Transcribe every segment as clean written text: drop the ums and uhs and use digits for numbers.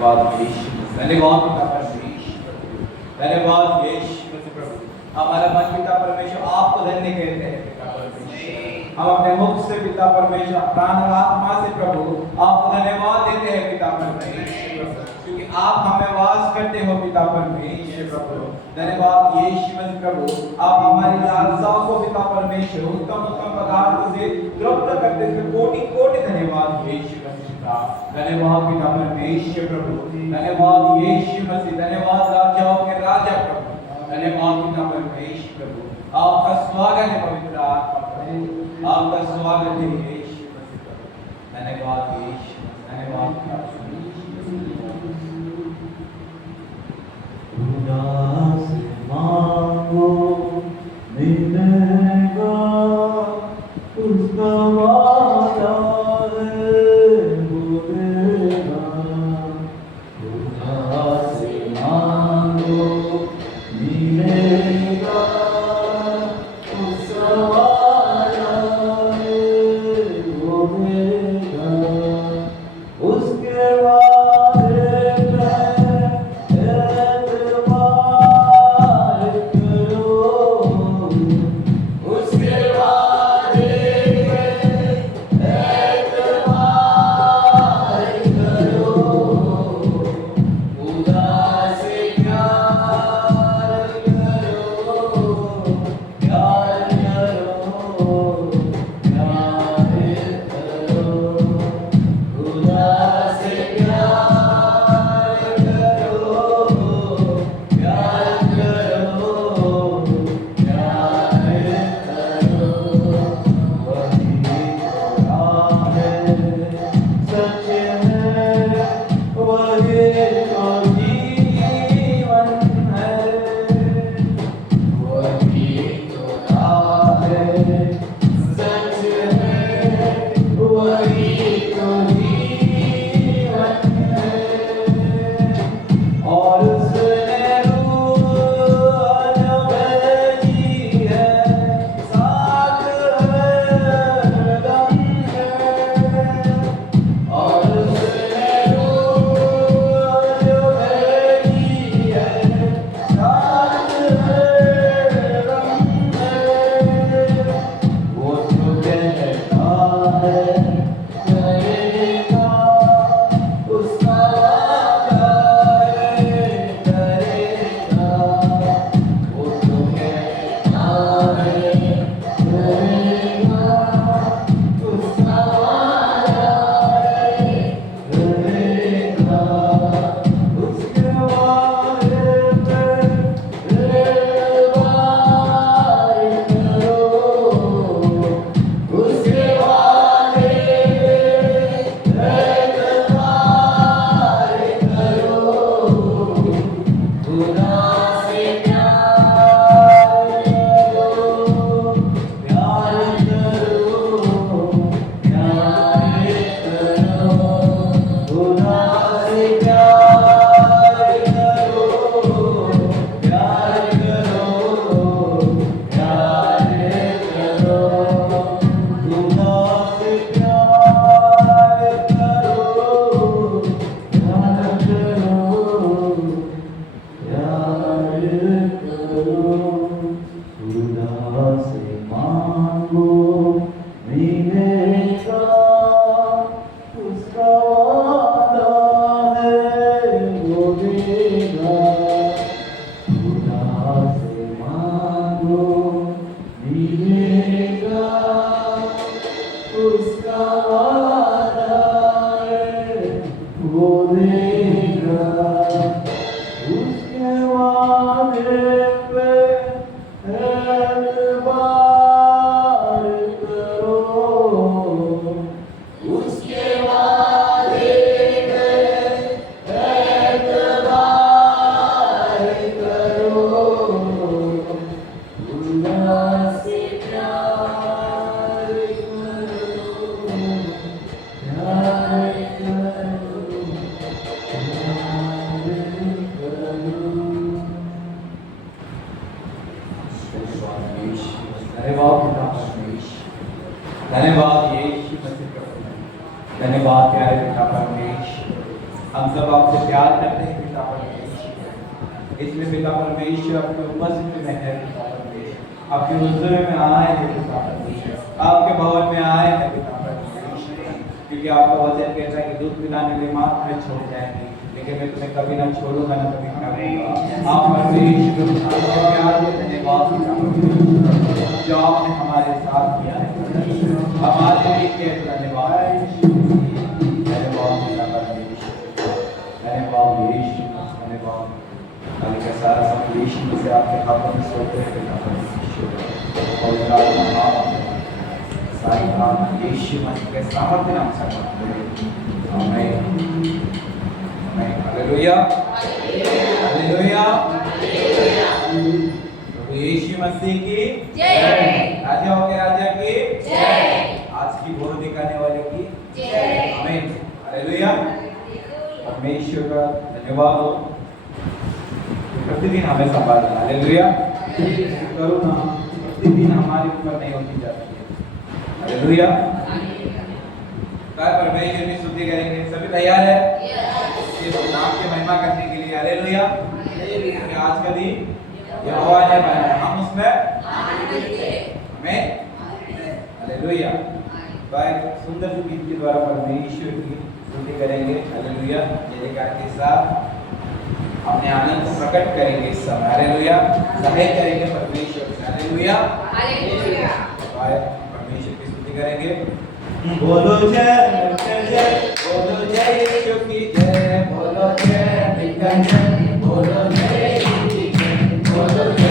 धन्यवाद यीशु मसीह, धन्यवाद पिता परमेश्वर, धन्यवाद यीशु मसीह प्रभु। हमारा मन पिता परमेश्वर आपको धन्य कहते हैं पिता परमेश्वर। हम अपने मुख से पिता परमेश्वर, प्राण और आत्मा से प्रभु आपको धन्यवाद देते हैं पिता परमेश्वर, क्योंकि आप हमें वास करते हो पिता परमेश्वर प्रभु। धन्यवाद यीशु मसीह प्रभु, आप हमारी लालसाओं को पिता परमेश्वर उत्तम उत्तम पदार्थों से तृप्त करते हैं। कोटि कोटि धन्यवाद यीशु मसीह का, धन्यवाद पिता परमेश्वर प्रभु, धन्यवाद यीशु मसीह, धन्यवाद राजाओं के राजा प्रभु, धन्यवाद पिता परमेश्वर प्रभु। आपका स्वागत है पवित्र आत्मा प्रभु, आपका स्वागत है यीशु मसीह प्रभु, धन्यवाद यीशु, धन्यवाद पिता उदास मांगो मिलेगा, उसका वादा है वो देगा। उदास मांगो मिलेगा, उसका वादा है वो देगा। उसके बाद हम सब आपसे प्यार करते हैं पिता परमेश्वर। इसलिए पिता परमेश्वर आपके उपस्थिति में है पिता परमेश्वर, आपके हुजूर में आए हैं पिता परमेश्वर, आपके भवन में आए हैं पिता परमेश्वर, क्योंकि आपका वचन कहता है कि दूध पिलाने के लिए मात्र में छोड़ जाएंगे, लेकिन मैं तुम्हें कभी ना छोड़ूंगा ना कभी करूंगा। आप परमेश्वर आपके प्यार के धन्यवाद पिता परमेश्वर, जो आपने हमारे साथ किया है, हमारे लिए धन्यवाद का सारा सब यीशु में से आपके हाथों में सौंपते हैं पिता परमेश्वर। और साईं नाम यीशु मसीह के सामर्थ्य नाम से मांगते हैं, आमीन आमीन। Hallelujah hallelujah. प्रभु यीशु मसीह की जय, राजाओं के राजा की जय, आज की भोर दिखाने वाले की जय, आमीन हालेलुया। परमेश्वर का धन्यवाद हो, प्रतिदिन हमें संभालना, हालेलुया। करुणा प्रतिदिन हमारे ऊपर नहीं होती जाती है, हालेलुया। काय परमेश्वर की स्तुति करेंगे, सभी तैयार है इस नाम की महिमा करने के लिए, हालेलुया। आज का दिन यहोवा ने बनाया, हम उसमें आमीन हालेलुया। भाई सुंदर सी गीत के द्वारा परमेश्वर की स्तुति करेंगे, हालेलुया। जयकार के साथ अपने आनंद को प्रकट करेंगे इस समय, हालेलुया। जाहिर करेंगे परमेश्वर से, हालेलुया हालेलुया। परमेश्वर की स्तुति करेंगे। बोलो जय जय, बोलो जय यीशु की जय, बोलो जय जय, बोलो जय यीशु की जय, बोलो जय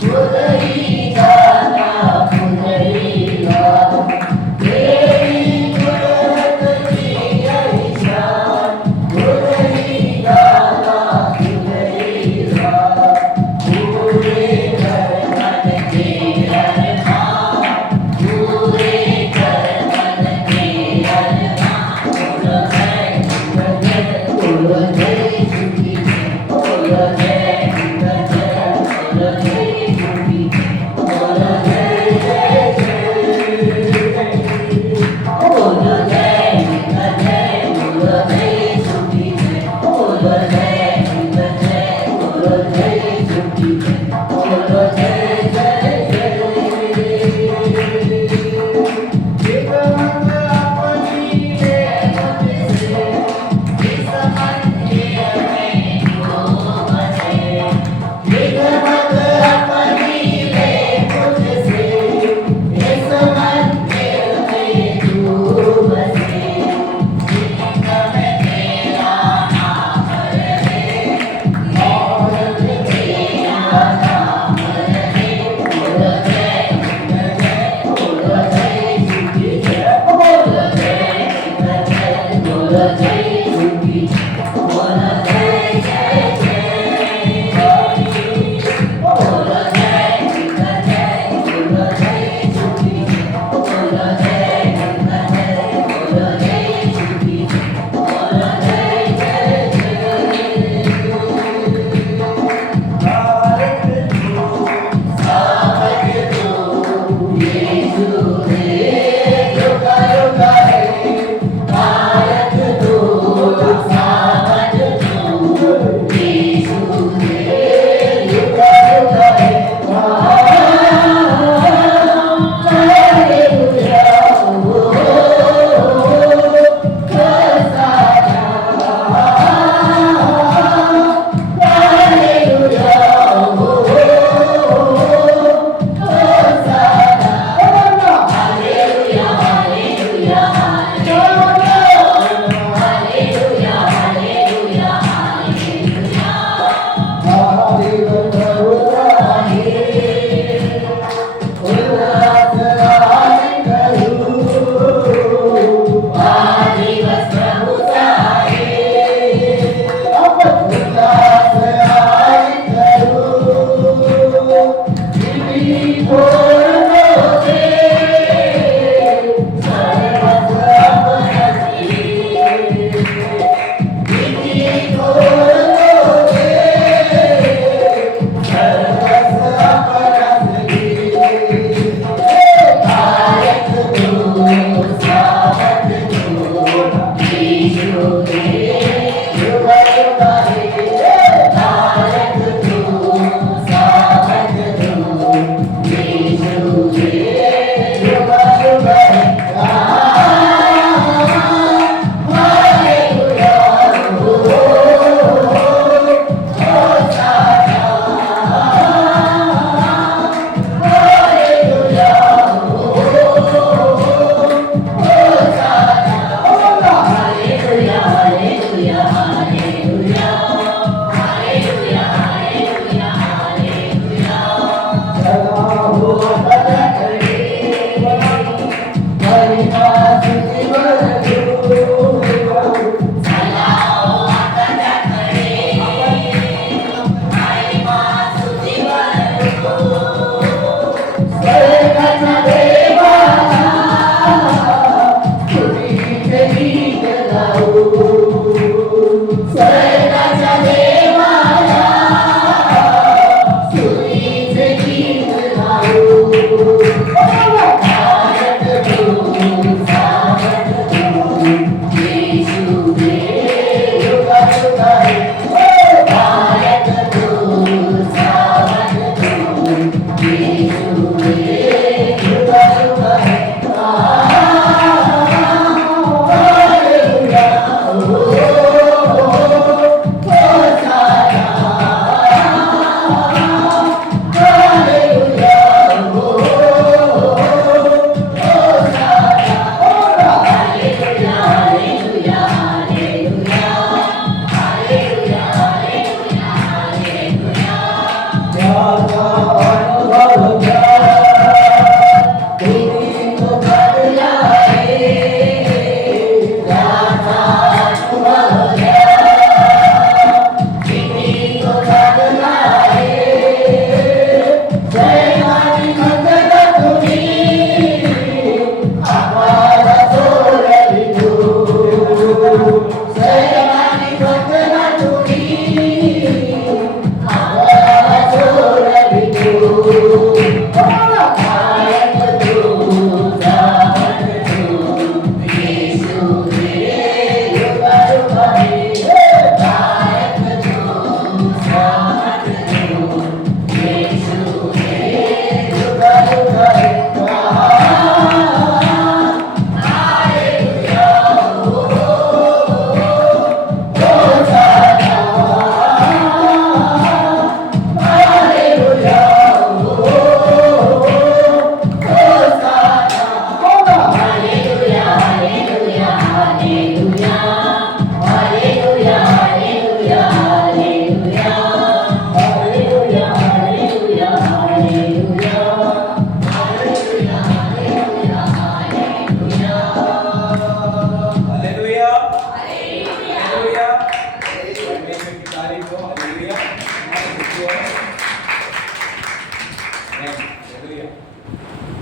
Good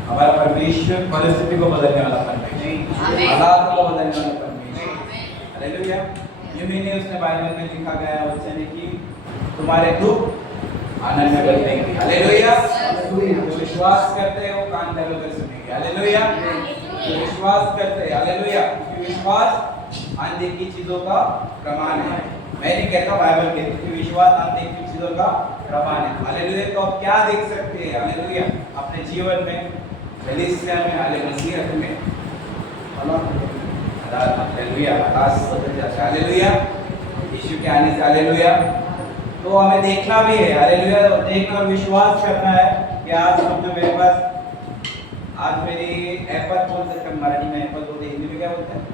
हमारा परमेश्वर परिस्थिति को बदलने वाला परमेश्वर, हालात को बदलने वाला परमेश्वर। हालेलुया। ये महीने उसने बाइबल में लिखा गया वचन है कि तुम्हारे दुख आनंद में बदलेंगे। हालेलुया। जो विश्वास करते हैं वो कान खोलकर सुनेंगे। हालेलुया। जो विश्वास करते हैं, हालेलुया, क्योंकि विश्वास अनदेखी चीजों का प्रमाण है। मैं नहीं कहता, बाइबल कहती है कि विश्वास अनदेखी चीजों का प्रमाण है। हालेलुया। तो आप क्या देख सकते हैं? हालेलुया, अपने जीवन में, कलीसिया में, हालेलुया में, हालेलुया, आकाश बदल जाता है। हालेलुया, यीशु के आने से। हालेलुया। तो हमें देखना भी है। हालेलुया। देखकर विश्वास करना है कि आज समझो मेरे पास, आज मेरी एप्पल बोल सकते हैं, मराठी में एप्पल बोलते हैं, हिंदी में क्या बोलते हैं?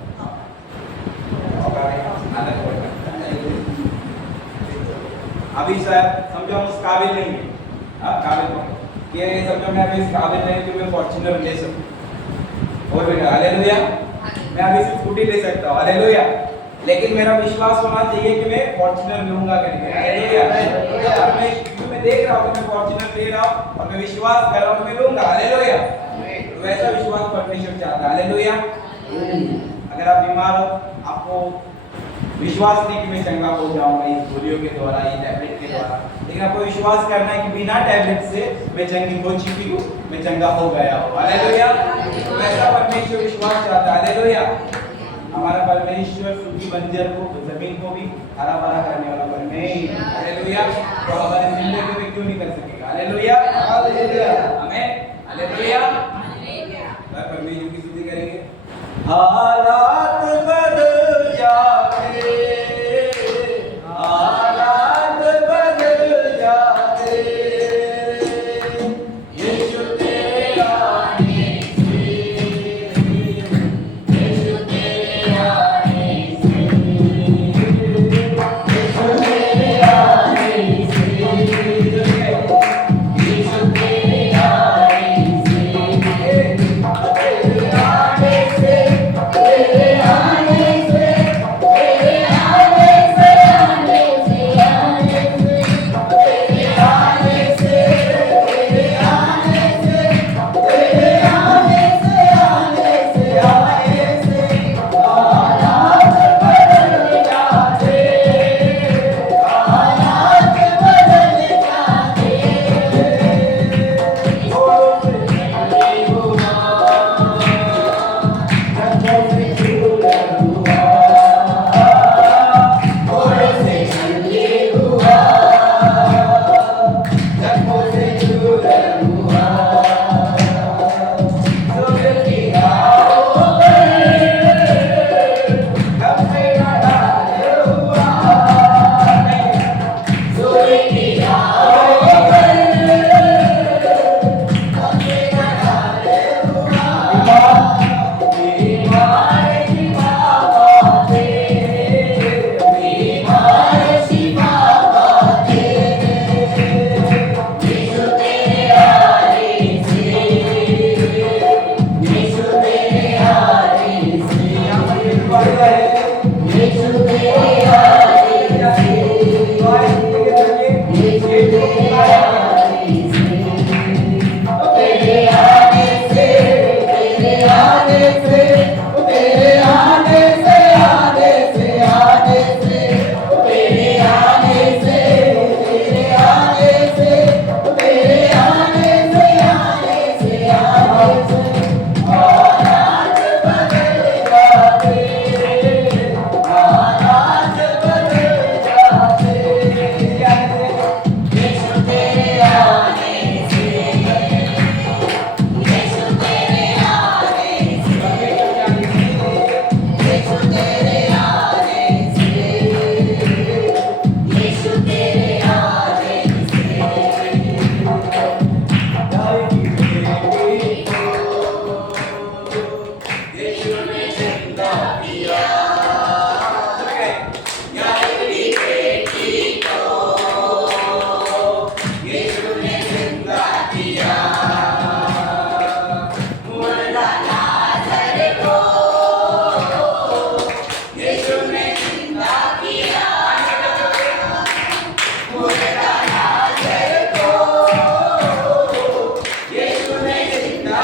अभी सर समझो हम उस काबिल नहीं है, काबिल ये समझो मैं अभी इस काबिल नहीं कि मैं फॉर्च्यूनर ले सकूं। और बेटा हालेलुया, मैं अभी सिर्फ स्कूटी ले सकता हूँ। हालेलुया। लेकिन मेरा विश्वास होना चाहिए कि मैं फॉर्च्यूनर लूंगा करके। हालेलुया। मैं देख रहा हूँ कि मैं फॉर्च्यूनर ले रहा हूँ और मैं विश्वास कर रहा हूँ मैं लूंगा, हालेलुया। तो वैसा विश्वास परमेश्वर चाहता है, हालेलुया। अगर आप बीमार हो, आपको विश्वास नहीं कि मैं चंगा हो जाऊंगा इस गोलियों के द्वारा, ये टैबलेट के द्वारा, लेकिन आपको विश्वास करना है कि बिना टैबलेट से मैं चंगी हो चुकी हूँ, मैं चंगा हो गया हूँ, हालेलुया। तो वैसा परमेश्वर विश्वास चाहता है, हालेलुया। हमारा परमेश्वर सूखी बंजर को, जमीन को भी हरा भरा करने वाला परमेश्वर, हालेलुया। तो हमारे जिंदगी में क्यों नहीं कर सकेगा, हालेलुया, हालेलुया, आमीन, हालेलुया। परमेश्वर की स्तुति करेंगे। हालात बदल जाते, हालात बदल जाते, यीशु तेरे आने से, यीशु तेरे आने से, यीशु तेरे आने से, यीशु तेरे आने से, तेरे आने से, तेरे आने से, तेरे आने से, तेरे आने से, तेरे आने से, तेरे आने से, आने से, आने से, हालात बदल जाते, हालात बदल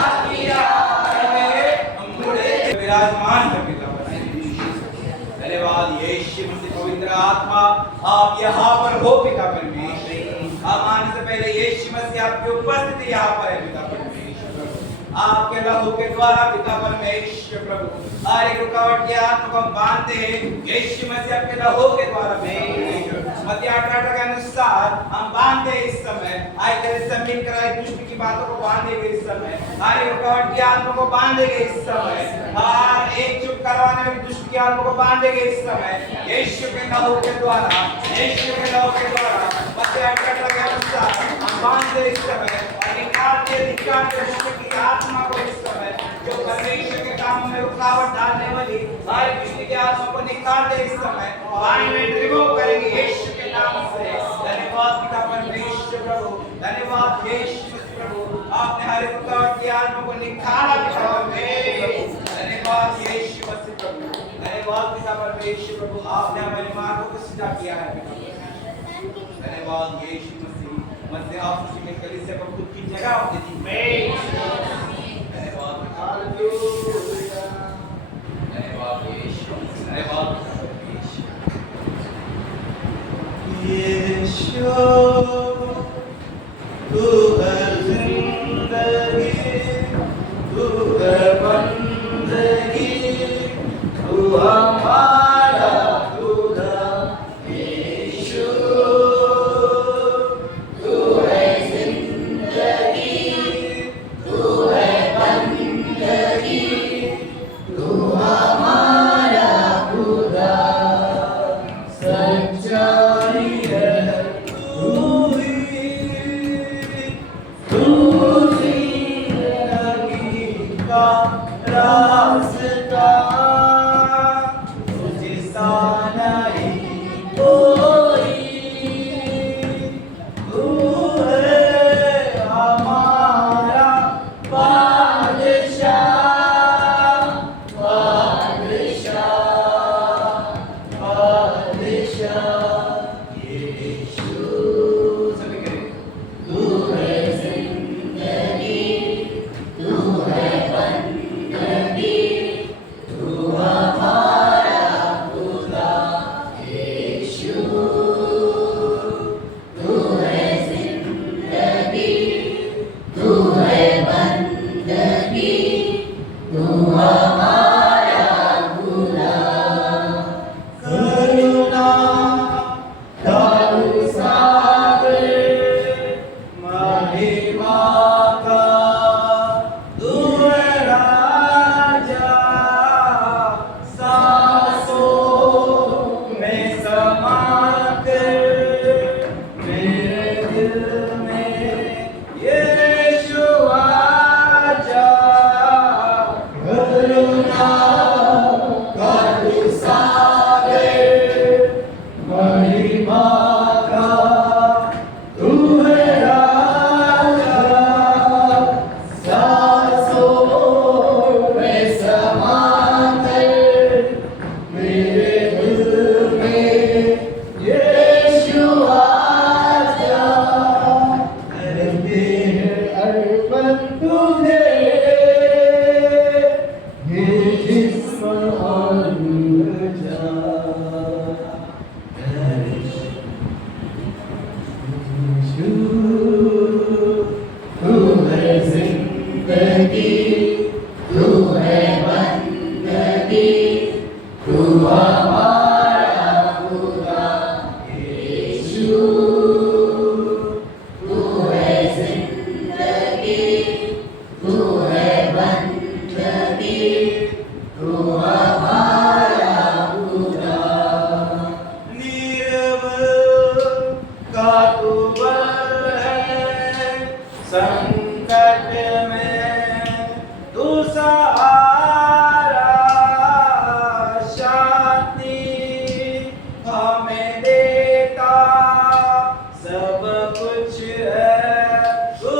जाते, विराजमान करके धन्यवाद यीशु मसीह पवित्र आत्मा, आप यहाँ पर हो पिता परमेश्वर। हम आने से पहले यीशु मसीह आपकी उपस्थिति यहाँ पर है पिता परमेश्वर। आपके लहू के द्वारा पिता परमेश्वर प्रभु हर एक रुकावट की आत्मा को हम बांधते हैं यीशु मसीह आपके लहू के द्वारा परमेश्वर। मत्ती 8:18 के अनुसार हम बांधते हैं इस समय, आए तेरे सम्मिलित कराए दुष्ट की बातों को बांधेंगे इस समय, हर एक रुकावट की आत्मा को बांधेंगे इस समय, हर एक चुप करवाने वाली दुष्ट की आत्मा को बांधेंगे इस समय यीशु के लहू के द्वारा, यीशु के लहू के द्वारा। मत्ती 8:18 के अनुसार हम बांधते इस समय और निकालते दुष्ट की आत्मा को इस समय, जो परमेश्वर के काम में रुकावट डालने वाली हर दुष्ट की आत्मा को निकालते इस समय, बाइंड रिमूव करेंगे यीशु के नाम से। धन्यवाद पिता परमेश्वर प्रभु, धन्यवाद यीशु प्रभु, आपने हर एक रुकावट की आत्मा को निकाला पिता परमेश्वर। धन्यवाद यीशु मसीह प्रभु, धन्यवाद पिता परमेश्वर प्रभु, आपने हमारे मार्गों को सीधा किया है पिता। धन्यवाद यीशु मसीह, मसीह आप सृष्टि में कलीसिया को खुद की जगह दे दी। धन्यवाद धन्यवाद यीशु, धन्यवाद यीशु। तू है जिंदगी, तू है बंदगी, तू हमारा खुदा यीशु। तू है जिंदगी, तू है बंदगी, तू हमारा खुदा। सच्चाई है तू ही, तू जिंदगी का रास्ता, तुझे सा नहीं कोई। तू है हमारा बादशाह, बादशाह, बादशाह यीशु। सभी करें। तू है जिंदगी, तू है बंदगी, तू हमारा खुदा यीशु। तू है जिंदगी, तू है बंदगी, तू हमारा खुदा। करुणा का सागर, महिमा का तू है राजा, सांसों में समा कर मेरे दिल में यीशु आजा। करुणा का तू सागर, महिमा का तू है राजा, सांसों में समा कर मेरे दिल में यीशु आजा। करते हैं अर्पण तुझे ये जिस्म और ऊर्जा। यीशु, तू है जिंदगी, तू है बंदगी, तू हमारा खुदा यीशु। तू है जिंदगी, तू है बंदगी, तू हमारा खुदा। निर्बल का तू बल है, संकट में तू सहारा, शांति हमें देता, सब कुछ है तू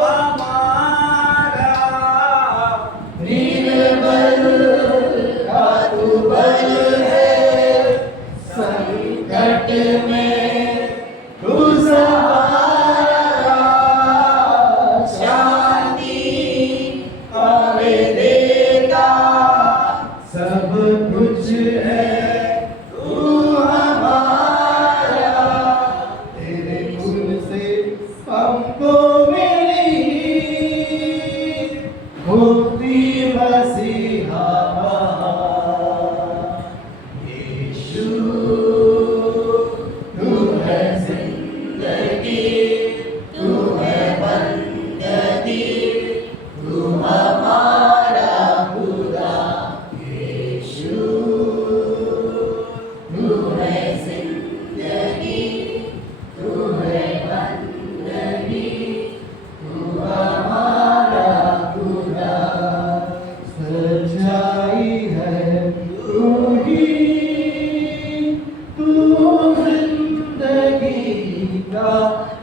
हमारा। निर्बल का तू बल है, संकट में तू सहारा, शांति हमें देता, सब कुछ है तू हमारा। तेरे खून से हमको मिली मुक्ति मसीहा यीशु। तू है जिंदगी, तू है बंदगी, तू हमारा खुदा यीशु। तू है जिंदगी, तू है बंदगी, तू हमारा खुदा। सच्चाई है तू ही, तू जिंदगी का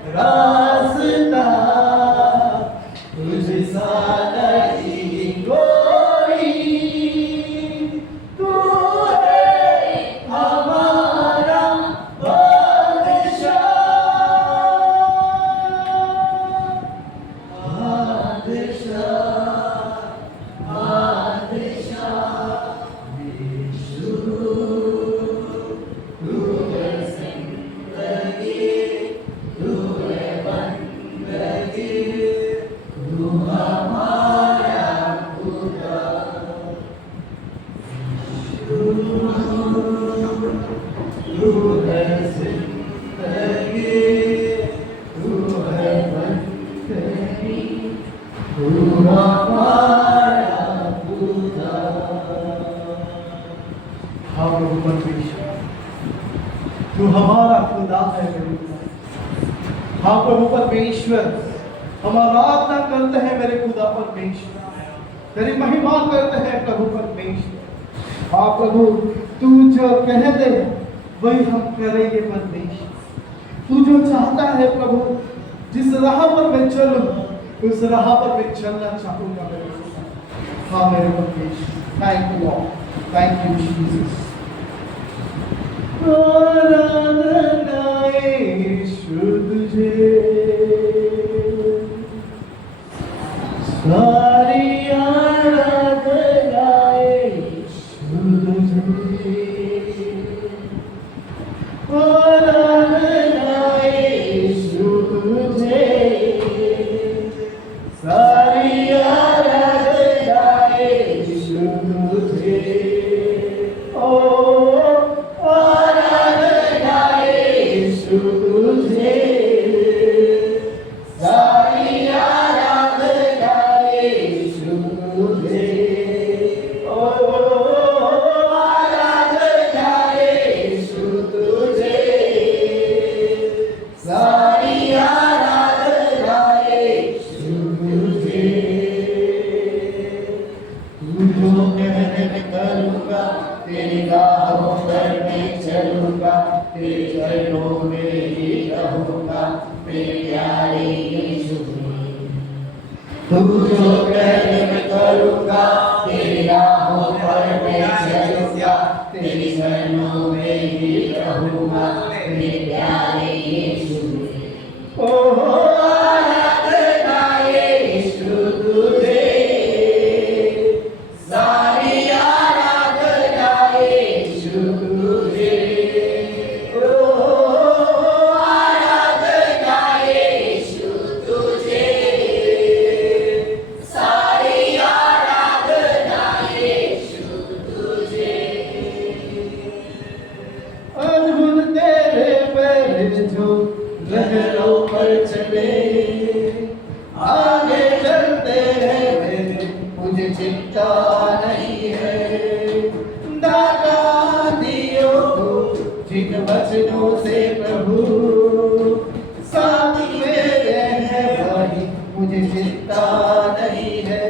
रास्ता, तुझे सा नहीं कोई। तू है हमारा बादशाह, हाँ प्रभु परमेश्वर, तू हमारा खुदा है मेरे खुदा। हाँ प्रभु परमेश्वर, हम आराधना करते हैं मेरे खुदा परमेश्वर, तेरी महिमा करते हैं प्रभु परमेश्वर। हाँ प्रभु, तू जो कह दे वही हम करेंगे परमेश्वर। तू जो चाहता है प्रभु, जिस राह पर मैं चलूं उस राह पर मैं चलना चाहूंगा मेरे खुदा। हाँ मेरे परमेश्वर, thank you Lord, thank you Jesus. आराधना यीशु तुझे, सारी आराधना यीशु तुझे, आराधना यीशु तुझे, सारी आराधना यीशु तुझे। ओ आराधना यीशु तुझे, सारी आराधना यीशु तुझे। ओ आराधना यीशु तुझे, सारी आराधना यीशु तुझे। तू जो कहने में करूँगा, तेरी राहों पर मैं चलूँगा, तेरे चरणों में ही रहूँगा मेरे प्यारे यीशु। तू जो कहने में करूँगा, तेरी राहों पर मैं चलूँगा, तेरे चरणों में ही रहूँगा मेरे प्यारे यीशु। ओ आराधना यीशु तुझे, सारी आराधना यीशु तुझे। ओ आराधना यीशु तुझे, सारी आराधना यीशु तुझे। अद्भुत तेरे पैर जो लहरों पर चले, आगे चलते हैं मेरे, मुझे चिंता नहीं है। दाता दियो को जिन वचनों से प्रभु, साथ मेरे हैं भाई, मुझे चिंता नहीं है।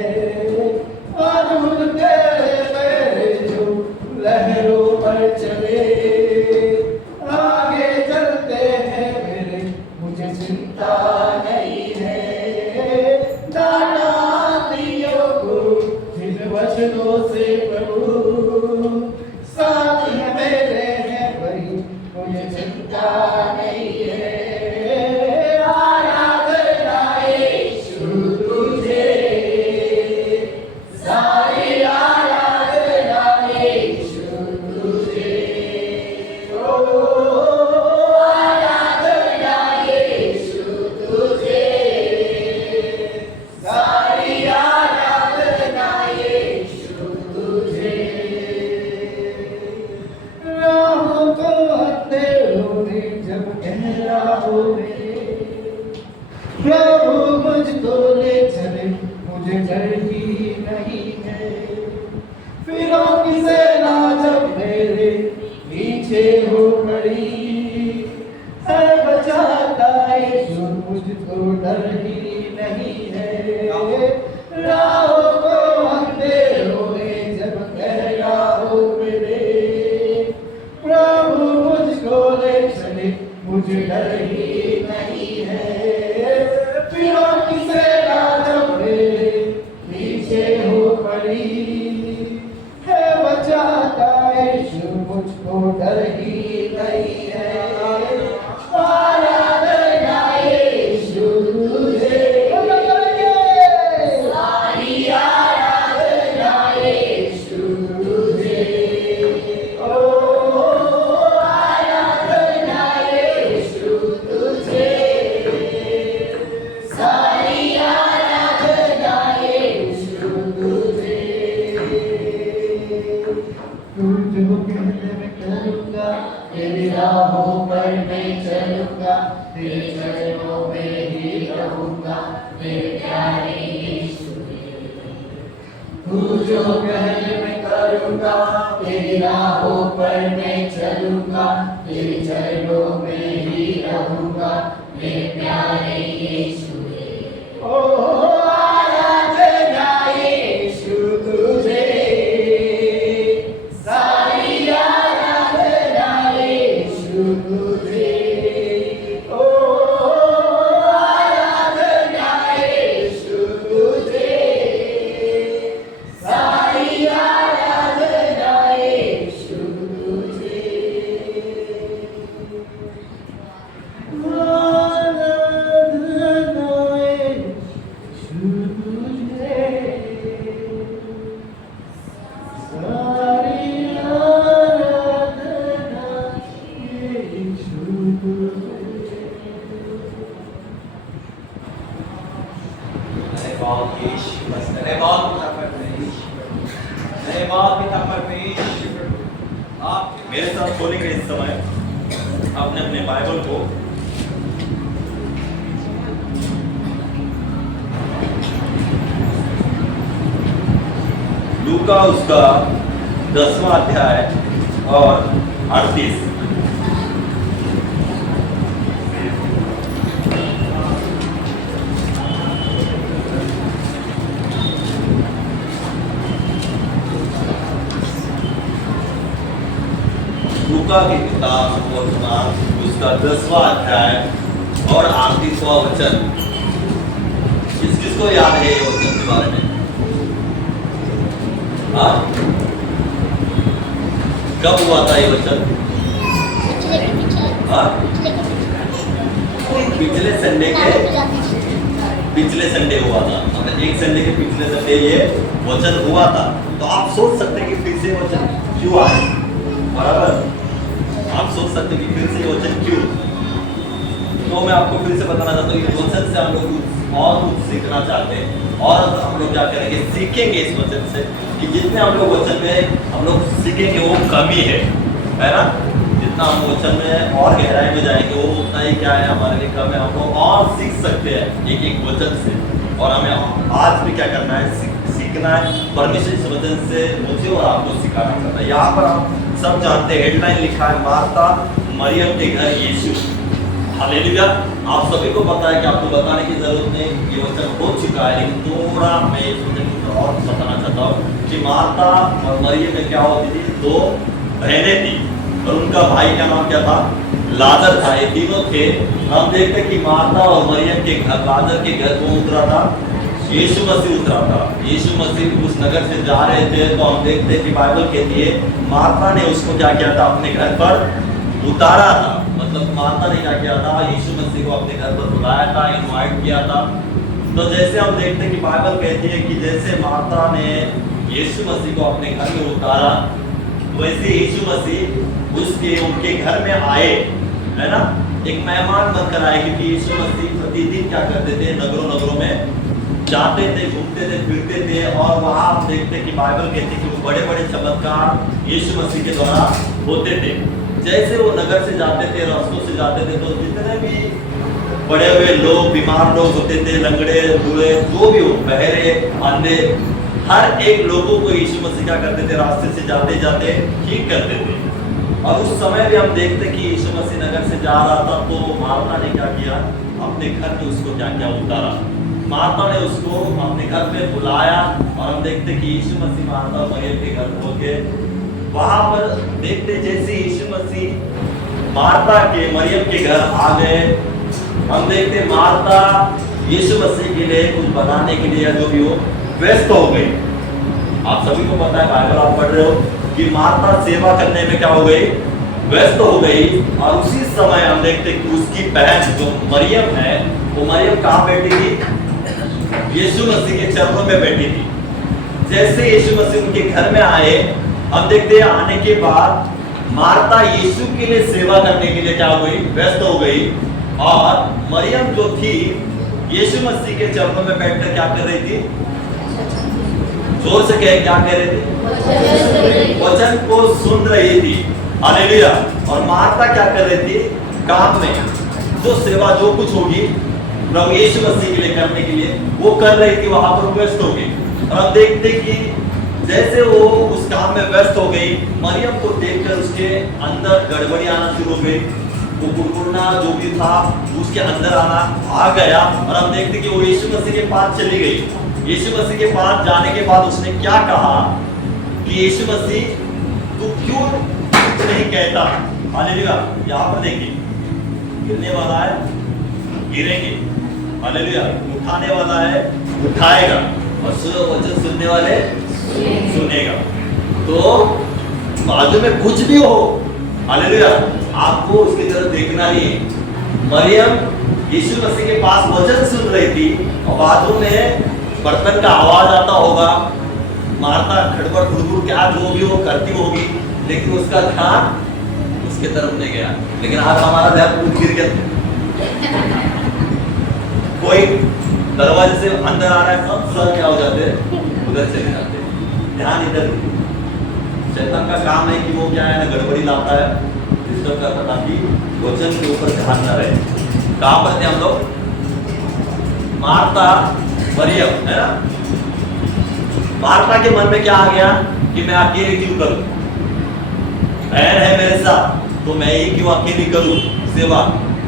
अद्भुत तेरे पैर जो लहरों पर चले, आगे चलते हैं मेरे, मुझे चिंता नहीं है। दाता दियो को जिन वचनों से प्रभु, साथ मेरे हैं भाई, मुझे चिंता नहीं है। आराधना यीशु तुझे, सारी आराधना यीशु तुझे। ओ आराधना यीशु तुझे, सारी आराधना यीशु तुझे। राहों को अंधेरों में जब गहरा हो रे, प्रभु मुझको ले चले, मुझे डर ही नहीं है। फिरों की सेना जब मेरे पीछे हो खड़ी, है बचाता यीशु, मुझको डर ही नहीं है। राहों को अंधेरों में जब गहरा हो मेरे, प्रभु मुझको ले चले, मुझे डर ही नहीं है। फिरों की सेना जब मेरे तेरी राहों पर मैं चलूंगा, तेरे चरणों में ही रहूंगा, मेरे प्यारे यीशु। तू जो कहे मैं करूंगा, तेरी राहों पर मैं चलूंगा, तेरे चरणों में ही रहूंगा, मेरे प्यारे यीशु। ओ आराधना यीशु तुझे, सारी आराधना यीशु तुझे। ओ आराधना यीशु तुझे, सारी आराधना यीशु तुझे। धन्यवाद यीशु मसीह, धन्यवाद पिता परमेश्वर, धन्यवाद पिता परमेश्वर। आप मेरे साथ खोलेंगे इस समय अपने अपने बाइबल को लूका उसका 10वां अध्याय और 38। लूका की किताब और उसका 10वां अध्याय और 38वां वचन। किसको याद है ये वचन के बारे में? हाँ, कब हुआ था ये वचन? हाँ, पिछले संडे हुआ था। मतलब एक संडे के पिछले संडे ये वचन हुआ था। तो आप सोच सकते हैं कि फिर से वचन क्यों आए? बराबर, आप सोच सकते हैं कि फिर से वचन क्यों? तो मैं आपको फिर से बताना चाहता हूँ, इस वचन से हम लोग और कुछ सीखना चाहते हैं और हम लोग क्या करेंगे, सीखेंगे इस वचन से कि जितने हम लोग वचन में हम लोग सीखेंगे वो कमी है ना? जितना हम वचन में और गहराई में जाएंगे वो उतना ही क्या है हमारे लिए कम है। हम लोग और सीख सकते हैं एक एक वचन से। और हमें आज भी क्या करना है, सीखना है। परमेश्वर इस वचन से मुझे और आपको सिखाना चाहता है। यहाँ पर आप सब जानते हैं, हेडलाइन लिखा है मार्था मरियम के घर यीशु। हालेलुया। आप सभी को पता है कि आपको बताने की जरूरत नहीं, ये वचन हो चुका है, लेकिन थोड़ा मैं इस वचन को और बताना चाहता हूँ कि मार्था और मरियम में क्या होती थी, दो बहनें थी और उनका भाई का नाम क्या था, लाजर था। ये तीनों थे। हम देखते कि मार्था और मरियम के घर, लाजर के घर को उतरा था, यीशु मसीह उतरा था। यीशु मसीह उस नगर से जा रहे थे तो हम देखते हैं कि बाइबल कहती है मार्था ने उसको क्या किया था, अपने घर पर उतारा था। मतलब मार्था ने क्या किया था, यीशु मसीह को अपने घर पर बुलाया था, इनवाइट किया था। तो जैसे हम देखते हैं कि बाइबल कहती है कि जैसे मार्था ने यीशु मसीह को अपने घर में उतारा, वैसे यीशु मसीह उनके घर में आए, है ना? एक मेहमान बनकर आए, क्योंकि यीशु मसीह प्रतिदिन क्या करते थे, नगरों में जाते थे, घूमते थे, फिरते थे। और वहाँ हम देखते हैं कि बाइबल कहती है कि वो बड़े बड़े चमत्कार यीशु मसीह के द्वारा होते थे। जैसे वो नगर से जाते थे, रास्तों से जाते थे, तो जितने भी बड़े हुए लोग, बीमार लोग होते थे, लंगड़े, बूढ़े, जो भी हो, बहरे, अंधे, हर एक लोगों को यीशु मसीह क्या करते थे, रास्ते से जाते जाते ठीक करते थे। और उस समय भी हम देखते कि यीशु मसीह नगर से जा रहा था, तो मार्था ने क्या किया, अपने घर में उसको क्या किया, उतारा। मार्था ने उसको अपने घर में बुलाया और हम देखते कि यीशु मसीह मार्था और मरियम के घर होके वहां पर देखते जैसे यीशु मसीह मार्था के मरियम के घर आ गए, हम देखते मार्था यीशु मसीह के लिए कुछ बनाने के लिए जो भी हो व्यस्त हो गई। आप सभी को पता है, बाइबल आप पढ़ रहे हो कि मार्था सेवा करने में क्या हो गई, व्यस्त हो गई। और उसी समय हम देखते कि उसकी बहन जो मरियम है, वो मरियम कहाँ बैठी थी, यीशु मसीह के चरणों में बैठी थी। जैसे यीशु मसीह उनके घर में आए, हम देखते हैं आने के बाद मार्था यीशु के लिए सेवा करने के लिए क्या हो गई, व्यस्त हो गई। और मरियम जो थी यीशु मसीह के चरणों में बैठकर क्या कर रही थी, जोर से कहे, क्या कर रही थी, वचन को सुन रही थी। हालेलुया। और मार्था क्या कर रही थी? काम में जो सेवा जो कुछ होगी प्रभु यीशु मसीह के लिए करने के लिए वो कर रही थी, वहां पर व्यस्त हो गई। और हम देखते कि जैसे वो उस काम में व्यस्त हो गई, मरियम को देखकर उसके अंदर गड़बड़ी आना शुरू हो गई। वो कुड़कुड़ना जो भी था उसके अंदर आना आ गया। और हम देखते कि वो यीशु मसीह के पास चली गई। यीशु मसीह के पास जाने के बाद उसने क्या कहा कि यीशु मसीह तू क्यों कुछ नहीं कहता? हालेलुया। यहाँ पर देखिए, गिरने वाला है गिरेंगे, हालेलुया। उठाने वाला है उठाएगा, और वचन सुनने वाले सुनेगा। तो बाजू में कुछ भी हो, हालेलुया, आपको उसकी तरफ देखना नहीं है। मरियम यीशु मसीह के पास वचन सुन रही थी और बाजू में बर्तन का आवाज आता होगा, मारता खड़बड़ खुड़बुड़ क्या जो भी वो करती होगी, लेकिन उसका ध्यान उसके तरफ नहीं गया। लेकिन आज हमारा ध्यान कुछ गिर गया, कोई दरवाजे से अंदर आ रहा है, सब सर क्या हो जाते हैं, उधर चले जाते हैं, ध्यान इधर। शैतान का काम है कि वो क्या है ना, गड़बड़ी लाता है, डिस्टर्ब करता, ताकि वचन के ऊपर ध्यान न रहे। कहां पर थे हम लोग? मार्था मरियम, है ना। मार्था के मन में क्या आ गया कि मैं अकेले क्यों करूं, बहन है मेरे साथ, तो मैं ही क्यों अकेली करूं सेवा।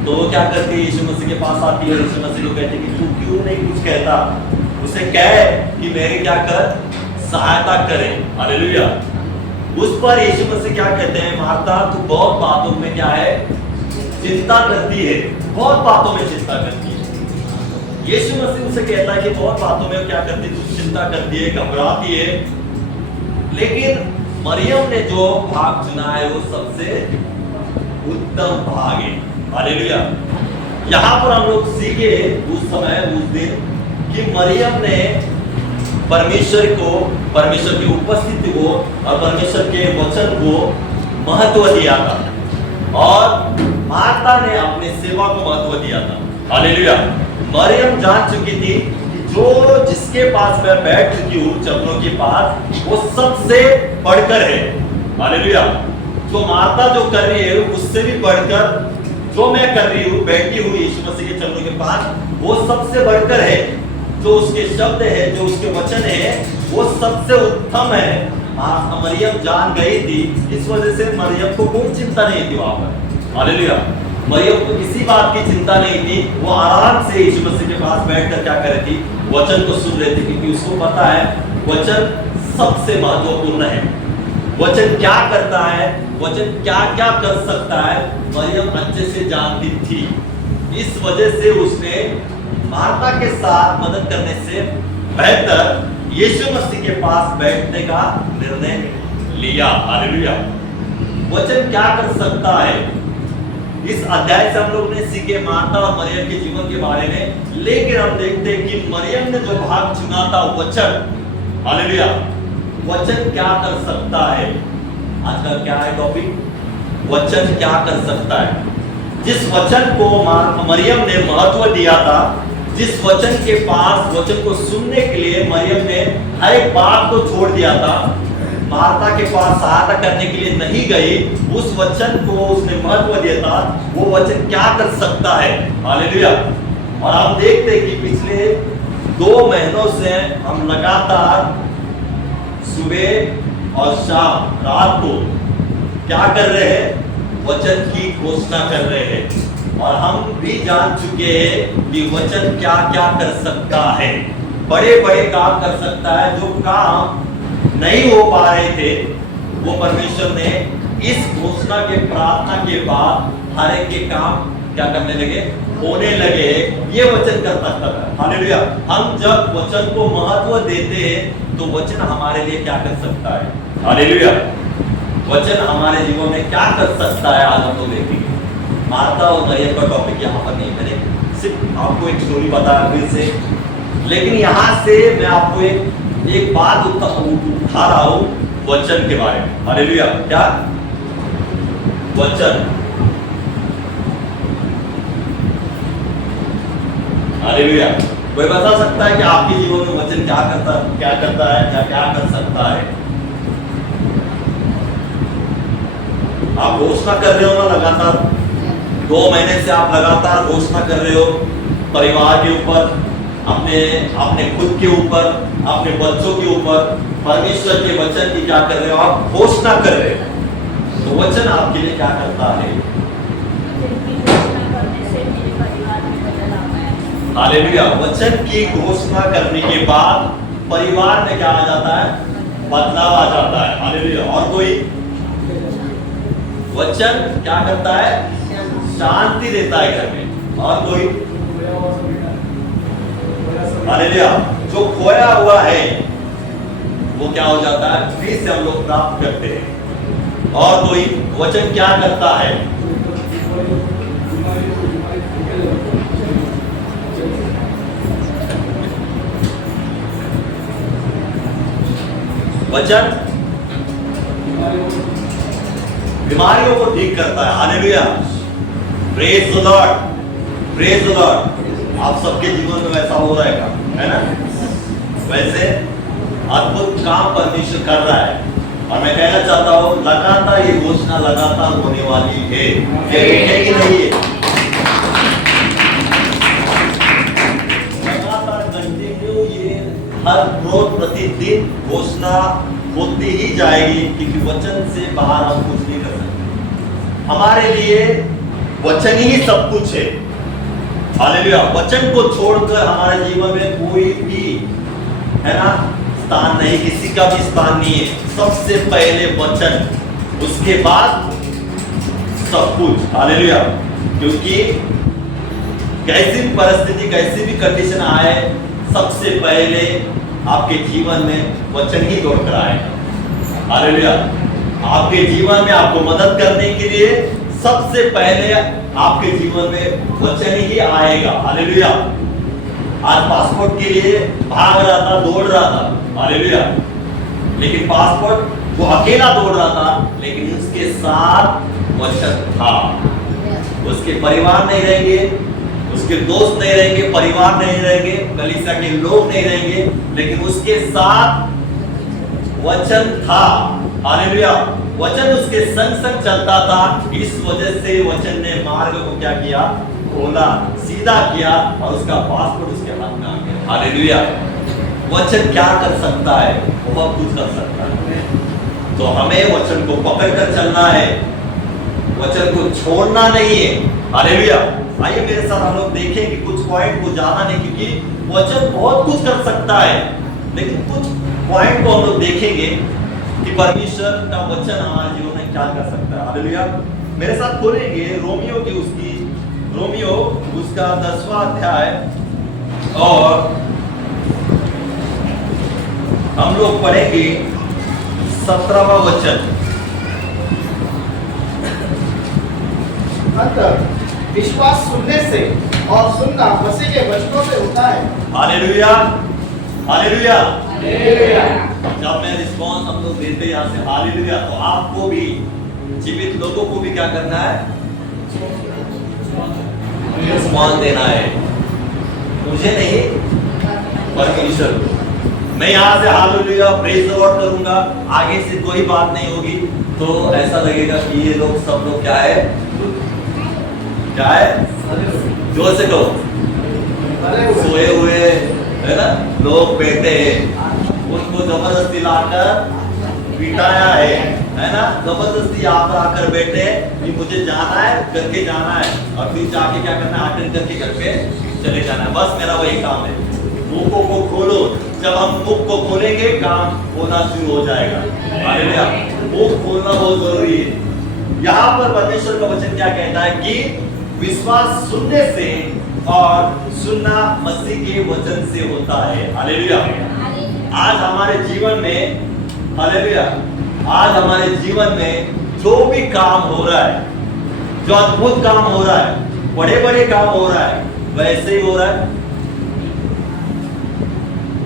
तो वो क्या करती है, यीशु मसीह के पास आती है, यीशु मसीह को कहती है कि तू क्यों नहीं कुछ कहता, उसे कह कि मेरी क्या कर, सहायता करे। हालेलुया। उस पर यीशु मसीह क्या कहते हैं, मार्था तू बहुत बातों में क्या है, चिंता करती है, बहुत बातों में चिंता करती है। यीशु मसीह उसे कहता है कि बहुत बातों में क्या करती है, तू चिंता करती है, घबराती है। लेकिन मरियम ने जो भाग चुना है वो सबसे उत्तम भाग है। हालेलुया। यहाँ पर हम लोग सीखे उस समय, उस दिन, कि मरियम ने परमेश्वर को, परमेश्वर की उपस्थिति को और परमेश्वर के वचन को महत्व दिया था, और मार्था ने अपने सेवा को महत्व दिया था। हालेलुया। मरियम जान चुकी थी कि जो जिसके पास मैं बैठ चुकी हूँ चरणों के पास, वो सबसे बढ़कर है। हालेलुया। जो मार्था जो कर रही है उससे भी बढ़कर जो मैं कर रही हूँ, बैठी हूँ यीशु मसीह के चरणों के पास, वो सबसे बढ़कर है। जो उसके शब्द है, जो उसके वचन है, वो सबसे उत्तम है। मरियम जान गई थी, इस वजह से मरियम को कोई चिंता नहीं थी वहां पर। हालेलुया। मरियम को किसी बात की चिंता नहीं थी, वो आराम से यीशु मसीह के पास बैठकर क्या कर रही थी, वचन को सुन रही थी, क्योंकि उसको पता है वचन सबसे महत्वपूर्ण है। वचन क्या करता है, वचन क्या क्या कर सकता है, मरियम अच्छे से जानती थी। इस वजह से उसने मार्था के साथ मदद करने से बेहतर यीशु मसीह के पास बैठने का निर्णय लिया। हालेलुया। वचन क्या कर सकता है, इस अध्याय से हम लोग ने सीखे मार्था और मरियम के जीवन के बारे में। लेकिन हम देखते हैं कि मरियम ने जो भाग चुना था वचन, हालेलुया, वचन क्या कर सकता है। आज का क्या है टॉपिक, वचन क्या कर सकता है। जिस वचन को मरियम ने महत्व दिया था, जिस वचन के पास वचन को सुनने के लिए मरियम ने हर एक बात को छोड़ दिया था, मार्था के पास सहायता करने के लिए नहीं गई, उस वचन को उसने महत्व दिया था, वो वचन क्या कर सकता है। हालेलुया। और हम देखते हैं कि पिछले 2 महीनों से हम लगातार सुबह और शाम, रात को क्या कर रहे हैं, वचन की घोषणा कर रहे हैं। और हम भी जान चुके हैं कि वचन क्या क्या कर सकता है। बड़े बड़े काम कर सकता है, जो काम नहीं हो पा रहे थे, वो परमेश्वर ने इस घोषणा के प्रार्थना के बाद हर एक के काम क्या करने लगे, होने लगे। ये वचन कर सकता है। हालेलुया। हम जब वचन को महत्व देते हैं तो वचन हमारे लिए क्या कर सकता है। हालेलुया। वचन हमारे जीवन में क्या कर सकता है, आज हम लोग देखेंगे। मार्था और मरियम का टॉपिक यहाँ पर नहीं, मैंने सिर्फ आपको एक स्टोरी बताया फिर से, लेकिन यहाँ से मैं आपको एक बात उठा रहा हूँ वचन के बारे में। हालेलुया। क्या वचन, हालेलुया। कोई बता सकता है कि आपके जीवन में वचन क्या करता है, क्या कर सकता है। आप घोषणा कर रहे हो ना लगातार, 2 महीने से आप लगातार घोषणा कर रहे हो परिवार के ऊपर, अपने खुद के ऊपर, अपने बच्चों के ऊपर, परमेश्वर के वचन की क्या कर रहे हो, आप घोषणा कर रहे हो। तो वचन आपके लिए क्या करता है? हालेलुया। वचन की घोषणा करने के बाद परिवार में क्या आ जाता है? बदलाव आ जाता है। हालेलुया। और कोई? वचन क्या करता है? शांति देता है घर में। और कोई? हालेलुया। जो खोया हुआ है वो क्या हो जाता है? फिर से हम लोग प्राप्त करते हैं। और कोई? वचन क्या करता है? वचन बीमारियों को ठीक करता है। Hallelujah. Praise the Lord, praise the Lord. आप सबके जीवन में वैसा हो रहेगा, है ना? वैसे अद्भुत काम परमेश्वर कर रहा है। और मैं कहना चाहता हूँ लगातार ये घोषणा लगातार होने वाली है, ये रुकेगी नहीं है। लगातार कंटिन्यू ये हर रोज प्रतिदिन घोषणा होती ही जाएगी, क्योंकि वचन से बाहर हम कुछ नहीं कर सकते। हमारे लिए वचन ही सब कुछ है। हालेलुया। वचन को छोड़कर हमारे जीवन में कोई भी, है ना, स्थान नहीं, किसी का भी स्थान नहीं है। सबसे पहले वचन, उसके बाद सब कुछ। हालेलुया। क्योंकि कैसी भी परिस्थिति, कैसी भी कंडीशन आए, सबसे पहले आपके जीवन में वचन ही दौड़ कर आएगा। हालेलुया। आपके जीवन में आपको मदद करने के लिए सबसे पहले आपके जीवन में वचन ही आएगा। हालेलुया। आज पासपोर्ट के लिए भाग रहा था, दौड़ रहा था। हालेलुया। लेकिन पासपोर्ट वो अकेला दौड़ रहा था, लेकिन उसके साथ वचन था। उसके परिवार नहीं रहेंगे, उसके दोस्त नहीं रहेंगे, परिवार नहीं रहेंगे, कलीसिया के लोग नहीं रहेंगे, लेकिन उसके साथ वचन था। हालेलुया। वचन उसके संग संग चलता था। इस वजह से वचन ने मार्ग को क्या किया? खोला, सीधा किया, और उसका पासपोर्ट उसके हाथ में आ गया। हालेलुया। वचन क्या कर सकता है? बहुत कुछ कर सकता है। तो हमें वचन को पकड़कर चलना है, वचन को छोड़ना नहीं है। हालेलुया। आइए मेरे साथ हम लोग देखेंगे कुछ पॉइंट को, जाना नहीं, क्योंकि वचन बहुत कुछ कर सकता है, लेकिन कुछ पॉइंट को हम लोग देखेंगे कि परमेश्वर का वचन हमारे जीवन में क्या कर सकता है। हालेलुया। मेरे साथ खोलेंगे रोमियो उसका 10वां अध्याय, और हम लोग पढ़ेंगे 17वां वचन। अंतर विश्वास सुनने से और सुनना मसीह के वचनों से होता है। हालेलुया। हालेलुया। हालेलुया। जब मैं रिस्पॉन्स हम लोग देते हैं यहाँ से हालेलुया, तो आपको भी, जीवित लोगों को भी क्या करना है? रिस्पॉन्स देना है। मुझे नहीं, परमेश्वर को। मैं यहाँ से हालेलुया प्रेज द लॉर्ड करूंगा, आगे से कोई बात नहीं होगी, तो ऐसा लगेगा कि ये लोग सब लोग क्या है? क्या है? जोर से कहो। सोए हुए, है ना, लोग बैठे हैं, उनको जबरदस्ती लाकर बिठाया है ना, जबरदस्ती यहाँ पर आकर बैठे कि मुझे जाना है, करके जाना है, और फिर जाके क्या करना है? अटेंड करके घर पे चले जाना है। बस मेरा वही काम है। मुंह को खोलो। जब हम मुख को खोलेंगे, काम होना शुरू हो जाएगा। हालेलुया। मुख खोलना बहुत जरूरी है। यहाँ पर परमेश्वर का वचन क्या कहता है कि विश्वास सुनने से और सुनना मसीह के वचन से होता है। हालेलुया। आज हमारे जीवन में, हालेलुया, आज हमारे जीवन में जो भी काम हो रहा है, जो अद्भुत काम हो रहा है, बड़े बड़े काम हो रहा है, वैसे ही हो रहा है।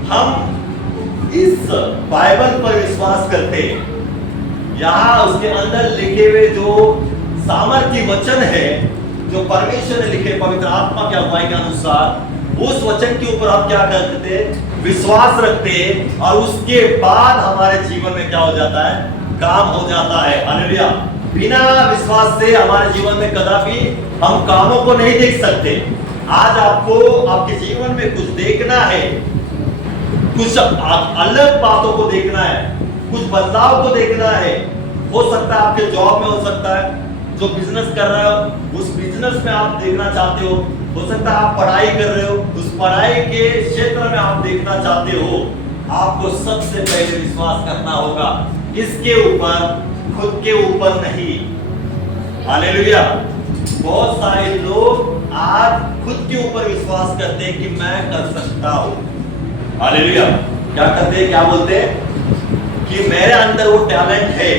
हम इस बाइबल पर विश्वास करते हैं। यहाँ उसके अंदर लिखे हुए जो सामर्थ्य वचन है, जो परमेश्वर ने लिखे पवित्र आत्मा के अगुवाई के अनुसार, उस वचन के ऊपर हम क्या करते थे? विश्वास रखते हैं, और उसके बाद हमारे जीवन में क्या हो जाता है? काम हो जाता है। हालेलुया। बिना विश्वास से हमारे जीवन में कदापि हम कामों को नहीं देख सकते। आज आपको आपके जीवन में कुछ देखना है, कुछ अलग बातों को देखना है, कुछ बदलाव को देखना है। हो सकता है आपके जॉब में, हो सकता है जो बिजनेस कर रहे हो उस बिजनेस में आप देखना चाहते हो सकता है आप पढ़ाई कर रहे हो उस पढ़ाई के क्षेत्र में आप देखना चाहते हो। आपको सबसे पहले विश्वास करना होगा किसके ऊपर? खुद के ऊपर नहीं। हालेलुया। बहुत सारे लोग आज खुद के ऊपर विश्वास करते हैं कि मैं कर सकता हूं। हालेलुया। क्या करते हैं? क्या बोलते हैं कि मेरे अंदर वो टैलेंट है,